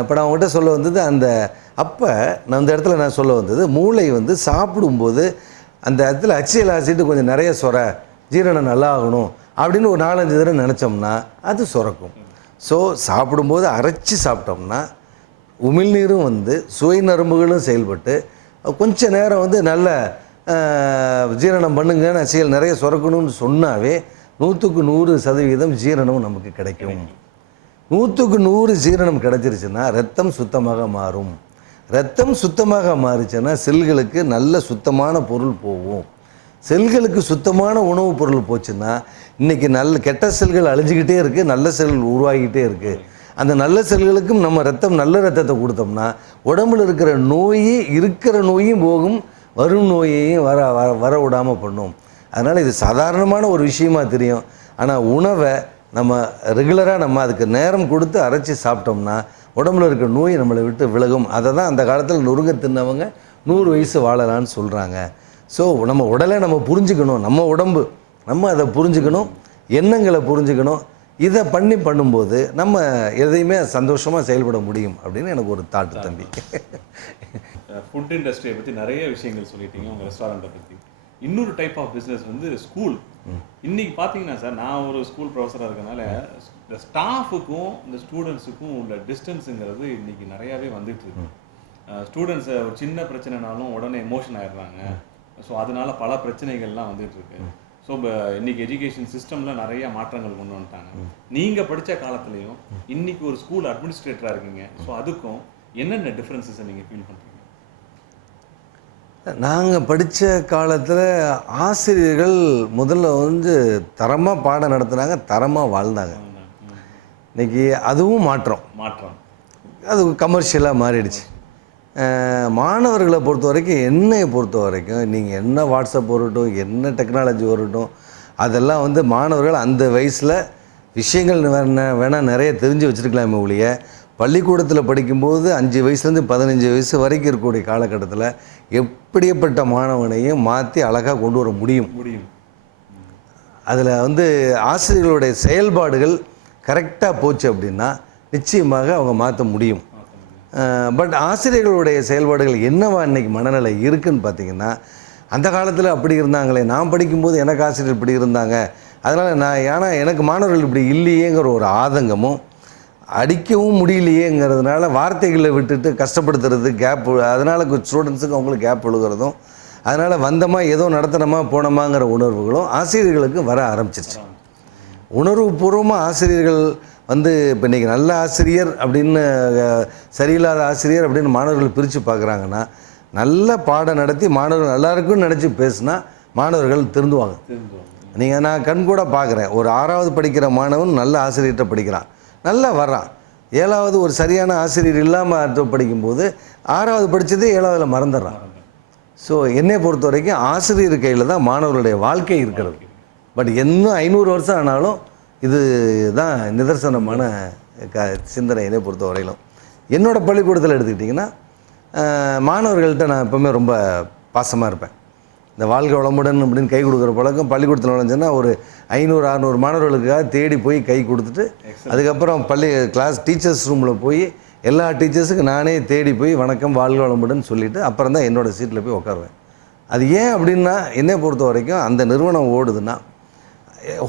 இப்போ நான் அவங்ககிட்ட சொல்ல வந்தது அப்போ நான் அந்த இடத்துல நான் சொல்ல வந்தது, மூளை வந்து சாப்பிடும்போது அந்த இடத்துல HCl ஆசிட் கொஞ்சம் நிறைய ஜீரணம் நல்லா ஆகணும் அப்படின்னு ஒரு 4-5 தடவை நினச்சோம்னா அது சுரக்கும். ஸோ சாப்பிடும்போது அரைச்சி சாப்பிட்டோம்னா உமிழ்நீரும் வந்து சுவை நரம்புகளும் செயல்பட்டு கொஞ்சம் நேரம் வந்து நல்ல ஜீரணம் பண்ணுங்கன்னு HCl நிறைய சுரக்கணும்னு சொன்னாவே 100க்கு 100% ஜீரணம் நமக்கு கிடைக்கும். 100க்கு 100 ஜீரணம் கிடைச்சிருச்சுன்னா ரத்தம் சுத்தமாக மாறும். ரத்தம் சுத்தமாக மாறிச்சுன்னா செல்களுக்கு நல்ல சுத்தமான பொருள் போகும். செல்களுக்கு சுத்தமான உணவுப் பொருள் போச்சுன்னா இன்றைக்கி கெட்ட செல்கள் அழிஞ்சிக்கிட்டே இருக்குது, நல்ல செல்கள் உருவாகிக்கிட்டே இருக்குது. அந்த நல்ல செல்களுக்கும் நம்ம நல்ல ரத்தத்தை கொடுத்தோம்னா உடம்புல இருக்கிற நோயும் போகும், வரும் நோயையும் வர விடாமல் பண்ணும். அதனால் இது சாதாரணமான ஒரு விஷயமா தெரியும். ஆனால் உணவை நம்ம ரெகுலராக நம்ம அதுக்கு நேரம் கொடுத்து அரைச்சி சாப்பிட்டோம்னா உடம்புல இருக்கிற நோய் நம்மளை விட்டு விலகும். அதை தான் அந்த காலத்தில் நொறுங்க தின்னவங்க 100 வயசு வாழலான்னு சொல்கிறாங்க. ஸோ நம்ம உடலை நம்ம புரிஞ்சுக்கணும், நம்ம உடம்பு நம்ம அதை புரிஞ்சுக்கணும், எண்ணங்களை புரிஞ்சுக்கணும். இதை பண்ணும்போது நம்ம எதையுமே சந்தோஷமாக செயல்பட முடியும் அப்படின்னு எனக்கு ஒரு தாட்டு தம்பி. ஃபுட் இண்டஸ்ட்ரியை பற்றி நிறைய விஷயங்கள் சொல்லிட்டீங்க, உங்கள் ரெஸ்டாரண்ட்டை பற்றி. இன்னொரு டைப் ஆஃப் பிஸ்னஸ் வந்து ஸ்கூல். இன்னைக்கு பார்த்தீங்கன்னா சார், நான் ஒரு ஸ்கூல் ப்ரொஃபஸராக இருக்கனால இந்த ஸ்டாஃபுக்கும் இந்த ஸ்டூடெண்ட்ஸுக்கும் உள்ள டிஸ்டன்ஸுங்கிறது இன்னைக்கு நிறையாவே வந்துட்டு இருக்கு. ஸ்டூடெண்ட்ஸை ஒரு சின்ன பிரச்சனைனாலும் உடனே எமோஷன் ஆயிடுறாங்க. ஸோ அதனால பல பிரச்சனைகள்லாம் வந்துட்டு இருக்கு. ஸோ இப்போ இன்னைக்கு எஜுகேஷன் சிஸ்டமில் நிறைய மாற்றங்கள் கொண்டு வந்துட்டாங்க. நீங்கள் படித்த காலத்துலேயும் இன்னைக்கு ஒரு ஸ்கூல் அட்மினிஸ்ட்ரேட்டராக இருக்கீங்க. ஸோ அதுக்கும் என்னென்ன டிஃப்ரென்சஸை நீங்கள் ஃபீல் பண்ணுறீங்க? நாங்கள் படித்த காலத்தில் ஆசிரியர்கள் முதல்ல வந்து தரமாக பாடம் நடத்துனாங்க, தரமாக வாழ்ந்தாங்க. இன்றைக்கி அதுவும் மாற்றம் அது கமர்ஷியலாக மாறிடுச்சு. மாணவர்களை பொறுத்த வரைக்கும், என்னையை பொறுத்த வரைக்கும், நீங்கள் என்ன வாட்ஸ்அப் வரட்டும், என்ன டெக்னாலஜி வரட்டும், அதெல்லாம் வந்து மாணவர்கள் அந்த வயசில் விஷயங்கள் வேணால் நிறைய தெரிஞ்சு வச்சுருக்கலாமே ஒழிய, பள்ளிக்கூடத்தில் படிக்கும்போது 5 வயசுலேருந்து 15 வயசு வரைக்கும் இருக்கக்கூடிய காலகட்டத்தில் எப்படிப்பட்ட மாணவனையும் மாற்றி அழகாக கொண்டு வர முடியும். அதில் வந்து ஆசிரியர்களுடைய செயல்பாடுகள் கரெக்டாக போச்சு அப்படின்னா நிச்சயமாக அவங்க மாற்ற முடியும். பட் ஆசிரியர்களுடைய செயல்பாடுகள் என்னவா இன்றைக்கி மனநிலை இருக்குதுன்னு பார்த்திங்கன்னா, அந்த காலத்தில் அப்படி இருந்தாங்களே, நான் படிக்கும்போது எனக்கு ஆசிரியர் இப்படி இருந்தாங்க, அதனால் ஏன்னா எனக்கு மாணவர்கள் இப்படி இல்லையேங்கிற ஒரு ஆதங்கமும், அடிக்கவும் முடியலையேங்கிறதுனால வார்த்தைகளை விட்டுட்டு கஷ்டப்படுத்துறது, கேப், அதனால் ஸ்டூடெண்ட்ஸுக்கு அவங்களுக்கு கேப் விழுகிறதும், அதனால் வந்தமா ஏதோ நடத்தினமா போனோமாங்கிற உணர்வுகளும் ஆசிரியர்களுக்கு வர ஆரம்பிச்சிருச்சு. உணர்வுபூர்வமாக ஆசிரியர்கள் வந்து இப்போ இன்றைக்கி நல்ல ஆசிரியர் அப்படின்னு, சரியில்லாத ஆசிரியர் அப்படின்னு மாணவர்கள் பிரித்து பார்க்குறாங்கன்னா, நல்ல பாடம் நடத்தி மாணவர்கள் நல்லா இருக்குன்னு நினச்சி பேசுனா மாணவர்கள் திருந்துவாங்க. நான் கண்கூட பார்க்குறேன், ஒரு 6வது படிக்கிற மாணவன் நல்ல ஆசிரியர்கிட்ட படிக்கிறான், நல்லா வர்றான். 7வது ஒரு சரியான ஆசிரியர் இல்லாமல் படிக்கும்போது 6வது படித்ததே 7வதில் மறந்துடுறான். ஸோ என்னை பொறுத்த வரைக்கும் ஆசிரியர் கையில் தான் மாணவர்களுடைய வாழ்க்கை இருக்கிறது. பட் இன்னும் 500 வருஷம் ஆனாலும் இது தான் நிதர்சனமான சிந்தனை என்னை பொறுத்த வரையிலும். என்னோடய பள்ளிக்கூடத்தில் எடுத்துக்கிட்டிங்கன்னா மாணவர்கள்ட்ட நான் எப்போவுமே ரொம்ப பாசமாக இருப்பேன். இந்த வாழ்க வளமுடன் அப்படின்னு கை கொடுக்குற பழக்கம் பள்ளிக்கூடத்தில் நுழைஞ்சேன்னா ஒரு 500-600 மாணவர்களுக்காக தேடி போய் கை கொடுத்துட்டு அதுக்கப்புறம் கிளாஸ் டீச்சர்ஸ் ரூமில் போய் எல்லா டீச்சர்ஸுக்கு நானே தேடி போய் வணக்கம் வாழ்க வளமுடன் சொல்லிவிட்டு அப்புறம் தான் என்னோடய சீட்டில் போய் உட்காருவேன். அது ஏன் அப்படின்னா என்னை பொறுத்த வரைக்கும் அந்த நிறுவனம் ஓடுதுன்னா,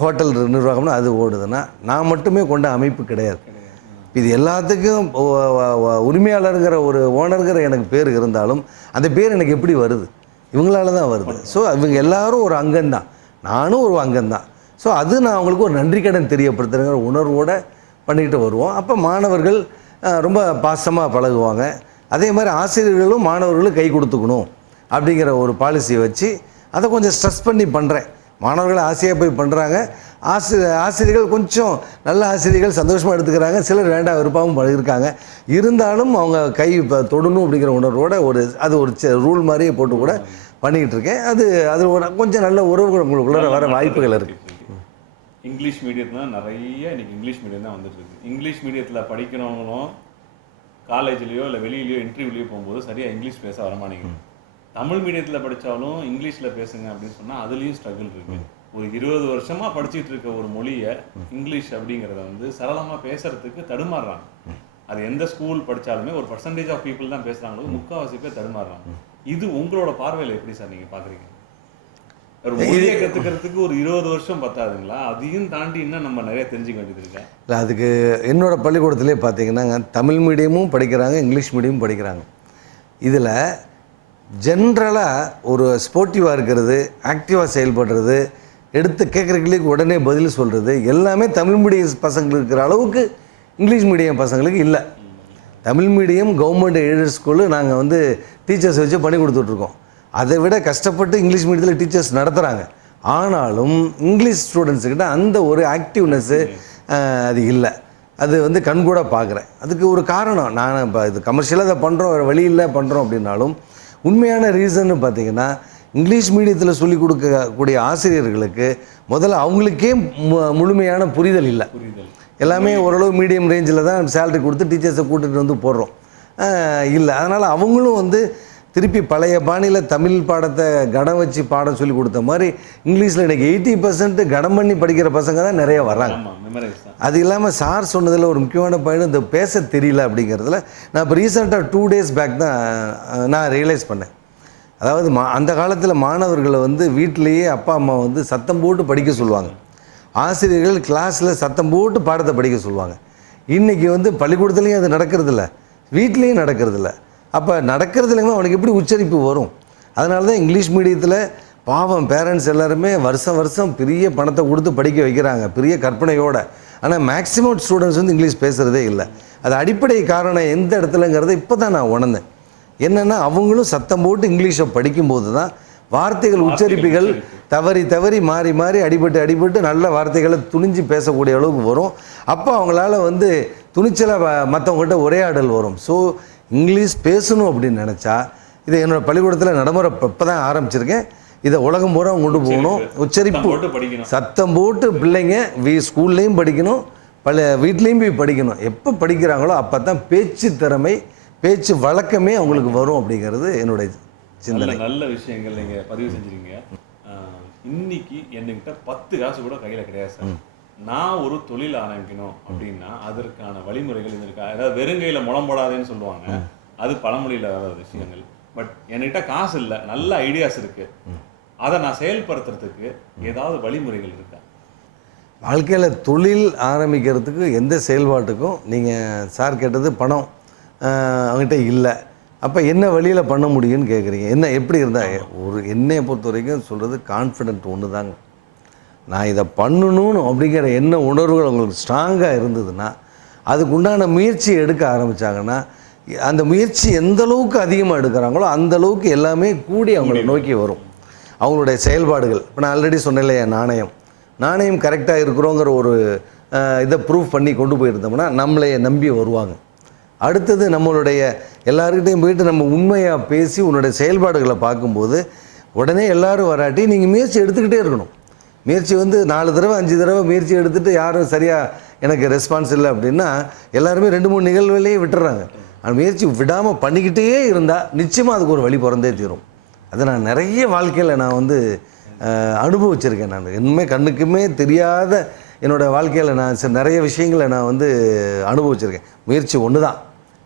ஹோட்டல் நிர்வாகம்னா அது ஓடுதுன்னா நான் மட்டுமே கொண்ட அமைப்பு கிடையாது. இது எல்லாத்துக்கும் உரிமையாளருங்கிற ஒரு ஓனருங்கிற எனக்கு பேர் இருந்தாலும் அந்த பேர் எனக்கு எப்படி வருது? இவங்களால தான் வருது. ஸோ இவங்க எல்லாரும் ஒரு அங்கம்தான், நானும் ஒரு அங்கம்தான். ஸோ அது நான் அவங்களுக்கு ஒரு நன்றி கடன் தெரியப்படுத்துகிற உணர்வோடு பண்ணிக்கிட்டு வருவோம். அப்போ மாணவர்கள் ரொம்ப பாசமாக பழகுவாங்க. அதே மாதிரி ஆசிரியர்களும் மாணவர்களும் கை கொடுத்துக்கணும் அப்படிங்கிற ஒரு பாலிசியை வச்சு அதை கொஞ்சம் ஸ்ட்ரெஸ் பண்ணி பண்ணுறேன். மாணவர்கள் ஆசையாக போய் பண்ணுறாங்க. ஆசிரியர்கள் கொஞ்சம் நல்ல ஆசிரியர்கள் சந்தோஷமாக எடுத்துக்கிறாங்க, சிலர் வேண்டாம் விருப்பாகவும் இருக்காங்க. இருந்தாலும் அவங்க கை தொடணும் அப்படிங்கிற உணர்வோட ஒரு ரூல் மாதிரியே போட்டு கூட பண்ணிக்கிட்டு இருக்கேன். அது ஒரு கொஞ்சம் நல்ல உறவுகள் உங்களுக்குள்ள வர வாய்ப்புகள் இருக்குது. இங்கிலீஷ் மீடியத்தில் நிறைய இன்றைக்கி இங்கிலீஷ் மீடியம் தான் வந்துட்டு இருக்கு. இங்கிலீஷ் மீடியத்தில் படிக்கிறவங்களும் காலேஜ்லேயோ இல்லை வெளியிலையோ இன்டர்வியூலையோ போகும்போது சரியாக இங்கிலீஷ் பேச வரமாட்டேங்குது. தமிழ் மீடியத்தில் படித்தாலும் இங்கிலீஷில் பேசுங்க அப்படின்னு சொன்னால் அதுலேயும் ஸ்ட்ரகிள் இருக்குது. ஒரு 20 வருஷமாக படிச்சுட்டு இருக்க ஒரு மொழியை இங்கிலீஷ் அப்படிங்கிறத வந்து சரளமாக பேசுறதுக்கு தடுமாறுறாங்க. அது எந்த ஸ்கூல் படித்தாலுமே ஒரு பர்சன்டேஜ் ஆஃப் பீப்புள் தான் பேசுகிறாங்களோ, முக்கால்வாசி பேர் தடுமாறுறாங்க. இது உங்களோட பார்வையில் எப்படி சார் நீங்கள் பார்க்குறீங்க? ஒரு மொழியை கற்றுக்கிறதுக்கு ஒரு 20 வருஷம் பத்தாதுங்களா? அதையும் தாண்டி இன்னும் நம்ம நிறைய தெரிஞ்சுக்க வேண்டியது இருக்கா? இல்லை, அதுக்கு என்னோடய பள்ளிக்கூடத்திலே பார்த்தீங்கன்னா தமிழ் மீடியமும் படிக்கிறாங்க, இங்கிலீஷ் மீடியமும் படிக்கிறாங்க. இதில் ஜென்ரலாக ஒரு ஸ்போர்ட்டிவாக இருக்கிறது, ஆக்டிவாக செயல்படுறது, எடுத்து கேட்குறதுக்கு உடனே பதில் சொல்கிறது எல்லாமே தமிழ் மீடியம் பசங்களுக்கு இருக்கிற அளவுக்கு இங்கிலீஷ் மீடியம் பசங்களுக்கு இல்லை. Tamil medium government aided school நாங்கள் வந்து டீச்சர்ஸ் வச்சு பண்ணி கொடுத்துட்ருக்கோம். அதை விட கஷ்டப்பட்டு இங்கிலீஷ் மீடியத்தில் டீச்சர்ஸ் நடத்துகிறாங்க. ஆனாலும் இங்கிலீஷ் ஸ்டூடெண்ட்ஸுக்கிட்ட அந்த ஒரு ஆக்டிவ்னஸ்ஸு அது இல்லை. அது வந்து கண்கூட பார்க்குறேன். அதுக்கு ஒரு காரணம், நான் இப்போ இது கமர்ஷியலாக அதை பண்ணுறோம், வேறு வழி இல்லை பண்ணுறோம் அப்படின்னாலும் உண்மையான ரீசன்னு பார்த்தீங்கன்னா இங்கிலீஷ் மீடியத்தில் சொல்லிக் கொடுக்கக்கூடிய ஆசிரியர்களுக்கு முதல்ல அவங்களுக்கே முழுமையான புரிதல் இல்லை. எல்லாமே ஓரளவு மீடியம் ரேஞ்சில் தான் சேலரி கொடுத்து டீச்சர்ஸை கூட்டிகிட்டு வந்து போடுறோம் இல்லை. அதனால் அவங்களும் வந்து திருப்பி பழைய பாணியில் தமிழ் பாடத்தை கடம் வச்சு பாடம் சொல்லி கொடுத்த மாதிரி இங்கிலீஷில் இன்றைக்கி 80% கடம் பண்ணி படிக்கிற பசங்க தான் நிறைய வர்றாங்க. அது இல்லாமல் சார் சொன்னதில் ஒரு முக்கியமான பாயிண்ட், இந்த பேச தெரியல அப்படிங்கிறதுல நான் இப்போ ரீசெண்டாக 2 days பேக் தான் நான் ரியலைஸ் பண்ணேன். அதாவது அந்த காலத்தில் மாணவர்களை வந்து வீட்டிலேயே அப்பா அம்மா வந்து சத்தம் போட்டு படிக்க சொல்லுவாங்க, ஆசிரியர்கள் கிளாஸில் சத்தம் போட்டு பாடத்தை படிக்க சொல்லுவாங்க. இன்றைக்கி வந்து பள்ளிக்கூடத்துலேயும் அது நடக்கிறதில்ல, வீட்லேயும் நடக்கிறதில்ல. அப்போ நடக்கிறதுலையுமே அவனுக்கு எப்படி உச்சரிப்பு வரும்? அதனால தான் இங்கிலீஷ் மீடியத்தில் பாவம் பேரண்ட்ஸ் எல்லாருமே வருஷம் பெரிய பணத்தை கொடுத்து படிக்க வைக்கிறாங்க, பெரிய கற்பனையோடு. ஆனால் மேக்ஸிமம் ஸ்டூடெண்ட்ஸ் வந்து இங்கிலீஷ் பேசுகிறதே இல்லை. அது அடிப்படை காரணம் எந்த இடத்துலங்கிறத இப்போ தான் நான் உணர்ந்தேன். என்னென்னா அவங்களும் சத்தம் போட்டு இங்கிலீஷை படிக்கும்போது தான் வார்த்தைகள் உச்சரிப்புகள் தவறி மாறி அடிபட்டு நல்ல வார்த்தைகளை துணிஞ்சு பேசக்கூடிய அளவுக்கு வரும். அப்போ அவங்களால வந்து துணிச்சலாக மற்றவங்கள்ட்ட உரையாடல் வரும். ஸோ இங்கிலீஷ் பேசணும் அப்படின்னு நினச்சா இதை என்னோடய பள்ளிக்கூடத்தில் நடைமுறை இப்போ தான் ஆரம்பிச்சிருக்கேன். இதை உலகம் பூரா கொண்டு போகணும். உச்சரிப்பு சத்தம் போட்டு பிள்ளைங்க ஸ்கூல்லையும் படிக்கணும், வீட்லேயும் போய் படிக்கணும். எப்போ படிக்கிறாங்களோ அப்போ தான் பேச்சு திறமை, பேச்சு வழக்கமே அவங்களுக்கு வரும் அப்படிங்கிறது என்னுடைய சிந்தனை. நல்ல விஷயங்கள் நீங்கள் பதிவு செஞ்சுருக்கீங்க. இன்னைக்கு என்கிட்ட 10 காசு கூட கையில் கிடையாது சார், நான் ஒரு தொழில் ஆரம்பிக்கணும் அப்படின்னா அதற்கான வழிமுறைகள் இது இருக்கா? அதாவது வெறுங்கையில் முளம்படாதேன்னு சொல்லுவாங்க, அது பழமொழியில் வர விஷயங்கள். பட் என்கிட்ட காசு இல்லை, நல்ல ஐடியாஸ் இருக்குது, அதை நான் செயல்படுத்துறதுக்கு ஏதாவது வழிமுறைகள் இருக்கா? வாழ்க்கையில் தொழில் ஆரம்பிக்கிறதுக்கு எந்த செயல்பாட்டுக்கும் நீங்கள் சார் கேட்டது பணம் அவங்ககிட்ட இல்லை, அப்போ என்ன வழியில் பண்ண முடியும்னு கேட்குறீங்க. என்ன எப்படி இருந்தால் ஒரு என்னையை பொறுத்த வரைக்கும் சொல்கிறது கான்ஃபிடென்ட் ஒன்று தாங்க. நான் இதை பண்ணணும்னு அப்படிங்கிற என்ன உணர்வுகள் அவங்களுக்கு ஸ்ட்ராங்காக இருந்ததுன்னா அதுக்கு உண்டான முயற்சியை எடுக்க ஆரம்பித்தாங்கன்னா அந்த முயற்சி எந்த அளவுக்கு அதிகமாக எடுக்கிறாங்களோ அந்த அளவுக்கு எல்லாமே கூடி அவங்கள நோக்கி வரும். அவங்களுடைய செயல்பாடுகள் இப்போ நான் ஆல்ரெடி சொன்னேன் இல்லையா, நாணயம் கரெக்டாக இருக்கிறோங்கிற ஒரு இதை ப்ரூஃப் பண்ணி கொண்டு போயிருந்தோம்னா நம்மளைய நம்பி வருவாங்க. அடுத்தது நம்மளுடைய எல்லாருக்கிட்டையும் போயிட்டு நம்ம உண்மையாக பேசி உன்னுடைய செயல்பாடுகளை பார்க்கும்போது உடனே எல்லோரும் வராட்டி நீங்கள் முயற்சி எடுத்துக்கிட்டே இருக்கணும். முயற்சி வந்து 4 தடவை 5 தடவை முயற்சி எடுத்துகிட்டு யாரும் சரியாக எனக்கு ரெஸ்பான்ஸ் இல்லை அப்படின்னா எல்லாருமே 2-3 நிகழ்வுகளையே விட்டுறாங்க. அந்த முயற்சி விடாமல் பண்ணிக்கிட்டே இருந்தால் நிச்சயமாக அதுக்கு ஒரு வழி பிறந்தே தீரும். அதை நான் நிறைய வாழ்க்கையில் நான் வந்து அனுபவிச்சிருக்கேன். நான் இன்னுமே கண்ணுக்குமே தெரியாத என்னோடய வாழ்க்கையில் நான் நிறைய விஷயங்களை நான் வந்து அனுபவிச்சிருக்கேன். முயற்சி ஒன்று தான்,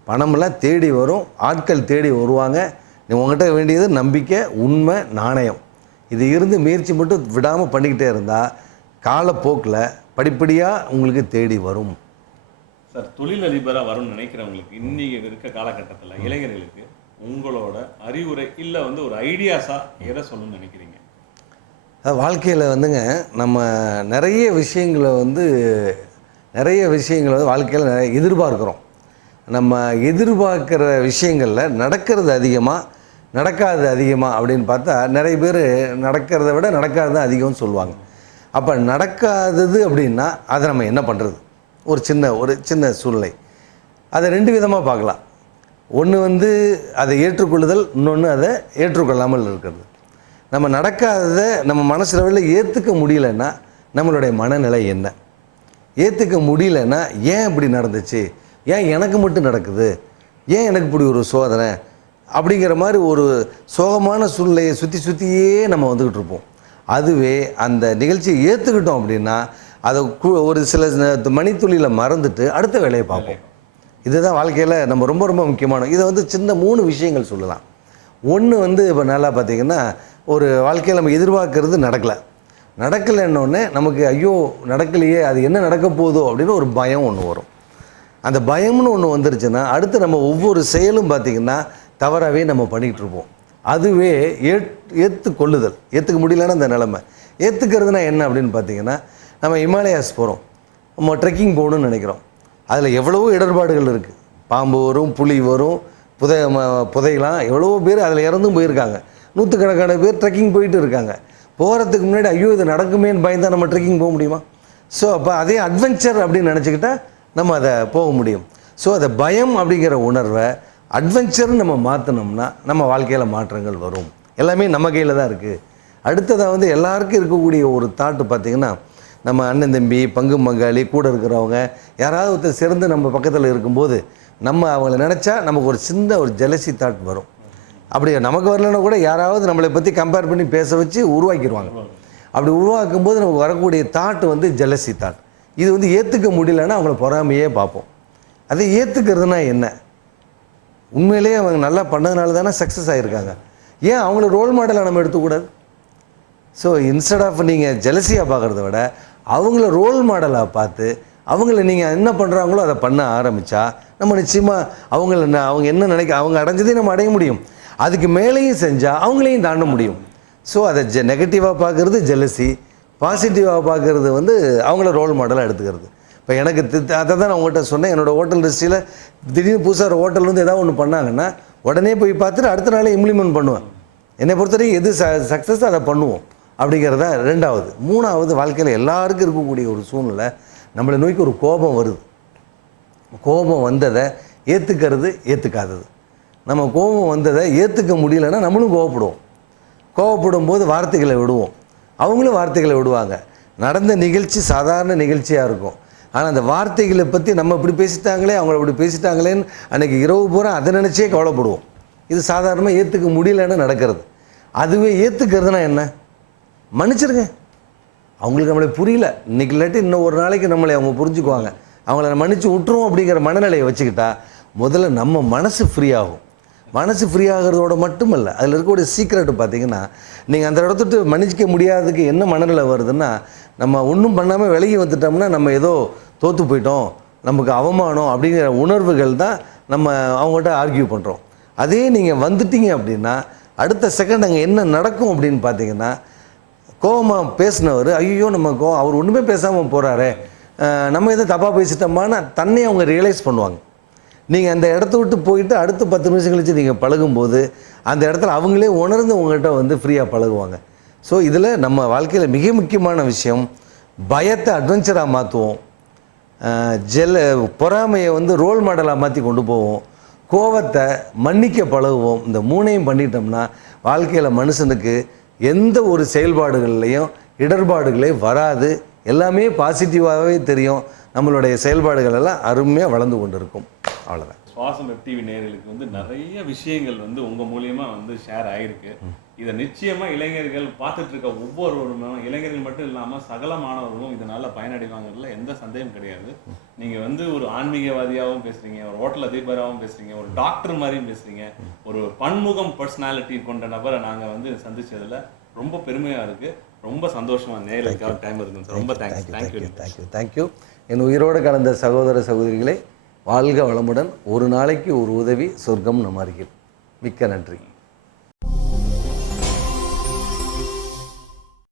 பணமெல்லாம் தேடி வரும், ஆட்கள் தேடி வருவாங்க. நீ உங்கள்கிட்ட வேண்டியது நம்பிக்கை, உண்மை, நாணயம். இது இருந்து முயற்சி மட்டும் விடாமல் பண்ணிக்கிட்டே இருந்தால் காலப்போக்கில் படிப்படியாக உங்களுக்கு தேடி வரும். சார், தொழிலதிபராக வரும்னு நினைக்கிறவங்களுக்கு இன்றைக்கி இருக்க காலகட்டத்தில் இளைஞர்களுக்கு உங்களோட அறிவுரை இல்லை வந்து ஒரு ஐடியாஸாக எதை சொல்லணும்னு நினைக்கிறீங்க? வாழ்க்கையில் வந்துங்க நம்ம நிறைய விஷயங்களை வந்து வாழ்க்கையில் நிறைய எதிர்பார்க்குறோம். நம்ம எதிர்பார்க்குற விஷயங்களில் நடக்கிறது அதிகமாக, நடக்காதது அதிகமாக அப்படின்னு பார்த்தா நிறைய பேர் நடக்கிறத விட நடக்காதது தான் அதிகம்னு சொல்லுவாங்க. அப்போ நடக்காதது அப்படின்னா அதை நம்ம என்ன பண்ணுறது? ஒரு சின்ன சூழ்நிலை. அதை 2 விதமாக பார்க்கலாம். ஒன்று வந்து அதை ஏற்றுக்கொள்ளுதல், இன்னொன்று அதை ஏற்றுக்கொள்ளாமல் இருக்கிறது. நம்ம நடக்காததை நம்ம மனசு லெவலில் ஏற்றுக்க முடியலன்னா நம்மளுடைய மனநிலை என்ன? ஏற்றுக்க முடியலன்னா ஏன் இப்படி நடந்துச்சு, ஏன் எனக்கு மட்டும் நடக்குது, ஏன் எனக்கு இப்படி ஒரு சோதனை அப்படிங்கிற மாதிரி ஒரு சோகமான சூழ்நிலையை சுற்றியே நம்ம வந்துக்கிட்டு இருப்போம். அதுவே அந்த நிகழ்ச்சியை ஏற்றுக்கிட்டோம் அப்படின்னா அதை ஒரு சில மணித்துளியில் மறந்துட்டு அடுத்த வேலையை பார்ப்போம். இதுதான் வாழ்க்கையில் நம்ம ரொம்ப ரொம்ப முக்கியமான. இதை வந்து சின்ன 3 விஷயங்கள் சொல்லலாம். ஒன்று வந்து இப்போ நல்லா பார்த்திங்கன்னா, ஒரு வாழ்க்கையில் நம்ம எதிர்பார்க்கறது நடக்கலைன்னொன்னே நமக்கு ஐயோ நடக்கலையே, அது என்ன நடக்க போதோ அப்படின்னு ஒரு பயம் ஒன்று வரும். அந்த பயம்னு ஒன்று வந்துருச்சுன்னா அடுத்து நம்ம ஒவ்வொரு செயலும் பார்த்திங்கன்னா தவறாகவே நம்ம பண்ணிகிட்டு இருப்போம். அதுவே ஏற்றுக்கொள்ளுதல். ஏற்றுக்க முடியலன்னா அந்த நிலைமை. ஏற்றுக்கிறதுனா என்ன அப்படின்னு பார்த்திங்கன்னா, நம்ம ஹிமாலயாஸ் போகிறோம், நம்ம ட்ரெக்கிங் போகணுன்னு நினைக்கிறோம். அதில் எவ்வளவோ இடர்பாடுகள் இருக்குது. பாம்பு வரும், புலி வரும், புதையலாம். எவ்வளவோ பேர் அதில் இறந்தும் போயிருக்காங்க. 100கணக்கான பேர் ட்ரெக்கிங் போயிட்டு இருக்காங்க. போகிறதுக்கு முன்னாடி ஐயோ இது நடக்குமேன்னு பயந்தால் நம்ம ட்ரெக்கிங் போக முடியுமா? ஸோ அப்போ அதே அட்வென்ச்சர் அப்படின்னு நினச்சிக்கிட்டால் நம்ம அதை போக முடியும். ஸோ அதை பயம் அப்படிங்கிற உணர்வை அட்வென்ச்சர்னு நம்ம மாற்றினோம்னா நம்ம வாழ்க்கையில் மாற்றங்கள் வரும். எல்லாமே நம்ம கையில் தான் இருக்குது. அடுத்ததாக வந்து எல்லாருக்கும் இருக்கக்கூடிய ஒரு தாட்டு பார்த்திங்கன்னா, நம்ம அண்ணன் தம்பி, பங்கு பங்காளி, கூட இருக்கிறவங்க யாராவது ஒருத்தர் சிறந்து நம்ம பக்கத்தில் இருக்கும்போது நம்ம அவங்கள நினச்சா நமக்கு ஒரு சின்ன ஒரு ஜெலசி தாட் வரும். அப்படி நமக்கு வரலன்னா கூட யாராவது நம்மளை பற்றி கம்பேர் பண்ணி பேச வச்சு உருவாக்கிடுவாங்க. அப்படி உருவாக்கும் போது நமக்கு வரக்கூடிய தாட் வந்து ஜெலசி தாட். இது வந்து ஏற்றுக்க முடியலன்னா அவங்கள பொறாமையே பார்ப்போம். அதை ஏற்றுக்கிறதுனா என்ன? உண்மையிலேயே அவங்க நல்லா பண்ணதுனால தானே சக்ஸஸ் ஆகியிருக்காங்க. ஏன் அவங்கள ரோல் மாடலாக நம்ம எடுத்துக்கூடாது? ஸோ இன்ஸ்டெட் ஆஃப் நீங்கள் ஜெலசியாக பார்க்குறத விட அவங்கள ரோல் மாடலாக பார்த்து அவங்கள நீங்கள் என்ன பண்ணுறாங்களோ அதை பண்ண ஆரம்பித்தா நம்ம நிச்சயமாக அவங்க என்ன அவங்க அடைஞ்சதையும் நம்ம அடைய முடியும். அதுக்கு மேலேயும் செஞ்சால் அவங்களையும் தாண்ட முடியும். ஸோ அதை நெகட்டிவாக பார்க்குறது ஜெலசி, பாசிட்டிவாக பார்க்குறது வந்து அவங்கள ரோல் மாடலாக எடுத்துக்கிறது. இப்போ எனக்கு அதை தான் நான் உங்கள்கிட்ட சொன்னேன். என்னோடய ஹோட்டல் லிஸ்ட்டில் திடீர்னு புதுசாக ஒரு ஹோட்டல் வந்து ஏதாவது ஒன்று பண்ணாங்கன்னா உடனே போய் பார்த்துட்டு அடுத்த நாளே இம்ப்ளிமெண்ட் பண்ணுவேன். என்னை பொறுத்தவரைக்கும் எது சக்ஸஸ் அதை பண்ணுவோம் அப்படிங்கிறத 2வது. 3வது, வாழ்க்கையில் எல்லாருக்கும் இருக்கக்கூடிய ஒரு சூழ்நிலை, நம்மளை நோக்கி ஒரு கோபம் வருது. கோபம் வந்ததை ஏற்றுக்கிறது, ஏற்றுக்காதது. நம்ம கோபம் வந்ததை ஏற்றுக்க முடியலைன்னா நம்மளும் கோவப்படும் போது வார்த்தைகளை விடுவோம், அவங்களும் வார்த்தைகளை விடுவாங்க. நடந்த நிகழ்ச்சி சாதாரண நிகழ்ச்சியாக இருக்கும். ஆனால் அந்த வார்த்தைகளை பற்றி நம்ம இப்படி பேசிட்டாங்களே, அவங்கள இப்படி பேசிட்டாங்களேன்னு அன்றைக்கி இரவு பூரா அதை நினச்சே கவலைப்படுவோம். இது சாதாரணமாக ஏற்றுக்க முடியலன்னு நடக்கிறது. அதுவே ஏற்றுக்கிறதுனா என்ன? மன்னிச்சிருங்க, அவங்களுக்கு நம்மளை புரியல இன்றைக்கி, இல்லாட்டி இன்னும் ஒரு நாளைக்கு நம்மளை அவங்க புரிஞ்சுக்குவாங்க, அவங்கள மன்னிச்சு விட்டுருவோம் அப்படிங்கிற மனநிலையை வச்சுக்கிட்டா முதல்ல நம்ம மனசு ஃப்ரீ ஆகும். மனசு ஃப்ரீ ஆகிறதோட மட்டுமல்ல, அதில் இருக்கக்கூடிய சீக்ரெட்டு பார்த்திங்கன்னா, நீங்கள் அந்த இடத்துட்டு மன்னிச்சிக்க முடியாததுக்கு என்ன மனநிலை வருதுன்னா, நம்ம ஒன்றும் பண்ணாமல் விலகி வந்துட்டோம்னா நம்ம ஏதோ தோற்று போயிட்டோம், நமக்கு அவமானம் அப்படிங்கிற உணர்வுகள் தான் நம்ம அவங்கள்ட்ட ஆர்கியூ பண்ணுறோம். அதே நீங்கள் வந்துட்டீங்க அப்படின்னா அடுத்த செகண்ட் அங்கே என்ன நடக்கும் அப்படின்னு பார்த்தீங்கன்னா, கோவமாக பேசினவர் ஐயோ நம்ம அவர் ஒன்றுமே பேசாமல் போகிறாரே, நம்ம எதை தப்பாக பேசிட்டோமான்னு தன்னை அவங்க ரியலைஸ் பண்ணுவாங்க. நீங்கள் அந்த இடத்த விட்டு போயிட்டு அடுத்த 10 நிமிஷம் கழித்து நீங்கள் பழகும்போது அந்த இடத்துல அவங்களே உணர்ந்து உங்கள்கிட்ட வந்து ஃப்ரீயாக பழகுவாங்க. ஸோ இதில் நம்ம வாழ்க்கையில் மிக முக்கியமான விஷயம், பயத்தை அட்வென்ச்சராக மாற்றுவோம், பொறாமையை வந்து ரோல் மாடலாக மாற்றி கொண்டு போவோம், கோவத்தை மன்னிக்க பழகுவோம். இந்த 3ஐயும் பண்ணிட்டோம்னா வாழ்க்கையில் மனுஷனுக்கு எந்த ஒரு செயல்பாடுகள்லையும் இடர்பாடுகளே வராது. எல்லாமே பாசிட்டிவாகவே தெரியும். நம்மளுடைய செயல்பாடுகள் எல்லாம் அருமையாக வளர்ந்து கொண்டு இருக்கும். அவ்வளோதான். சுவாசம் வெப் டிவி நேயர்களுக்கு வந்து நிறைய விஷயங்கள் வந்து உங்க மூலியமா வந்து ஷேர் ஆயிருக்கு. இதை நிச்சயமா இளைஞர்கள் பார்த்துட்டு இருக்க ஒவ்வொருவரும், இளைஞர்கள் மட்டும் இல்லாம சகல மாணவர்களும் இதனால பயனடைவாங்கிறதுல எந்த சந்தேகம் கிடையாது. நீங்க வந்து ஒரு ஆன்மீகவாதியாகவும் பேசுறீங்க, ஒரு ஹோட்டல் அதிபராகவும் பேசுறீங்க, ஒரு டாக்டர் மாதிரியும் பேசுறீங்க. ஒரு பன்முகம் பர்சனாலிட்டி கொண்ட நபரை நாங்க வந்து சந்திச்சதுல ரொம்ப பெருமையா இருக்கு. ரொம்ப சந்தோஷமா நேயர்களுக்காக டைம் இருக்குங்க சார். ரொம்ப தேங்க்யூ. என் உயிரோடு கலந்த சகோதர சகோதரிகளை வாழ்க வளமுடன். ஒரு நாளைக்கு ஒரு உதவி சொர்க்கம் நம்ம அருகில். மிக்க நன்றி.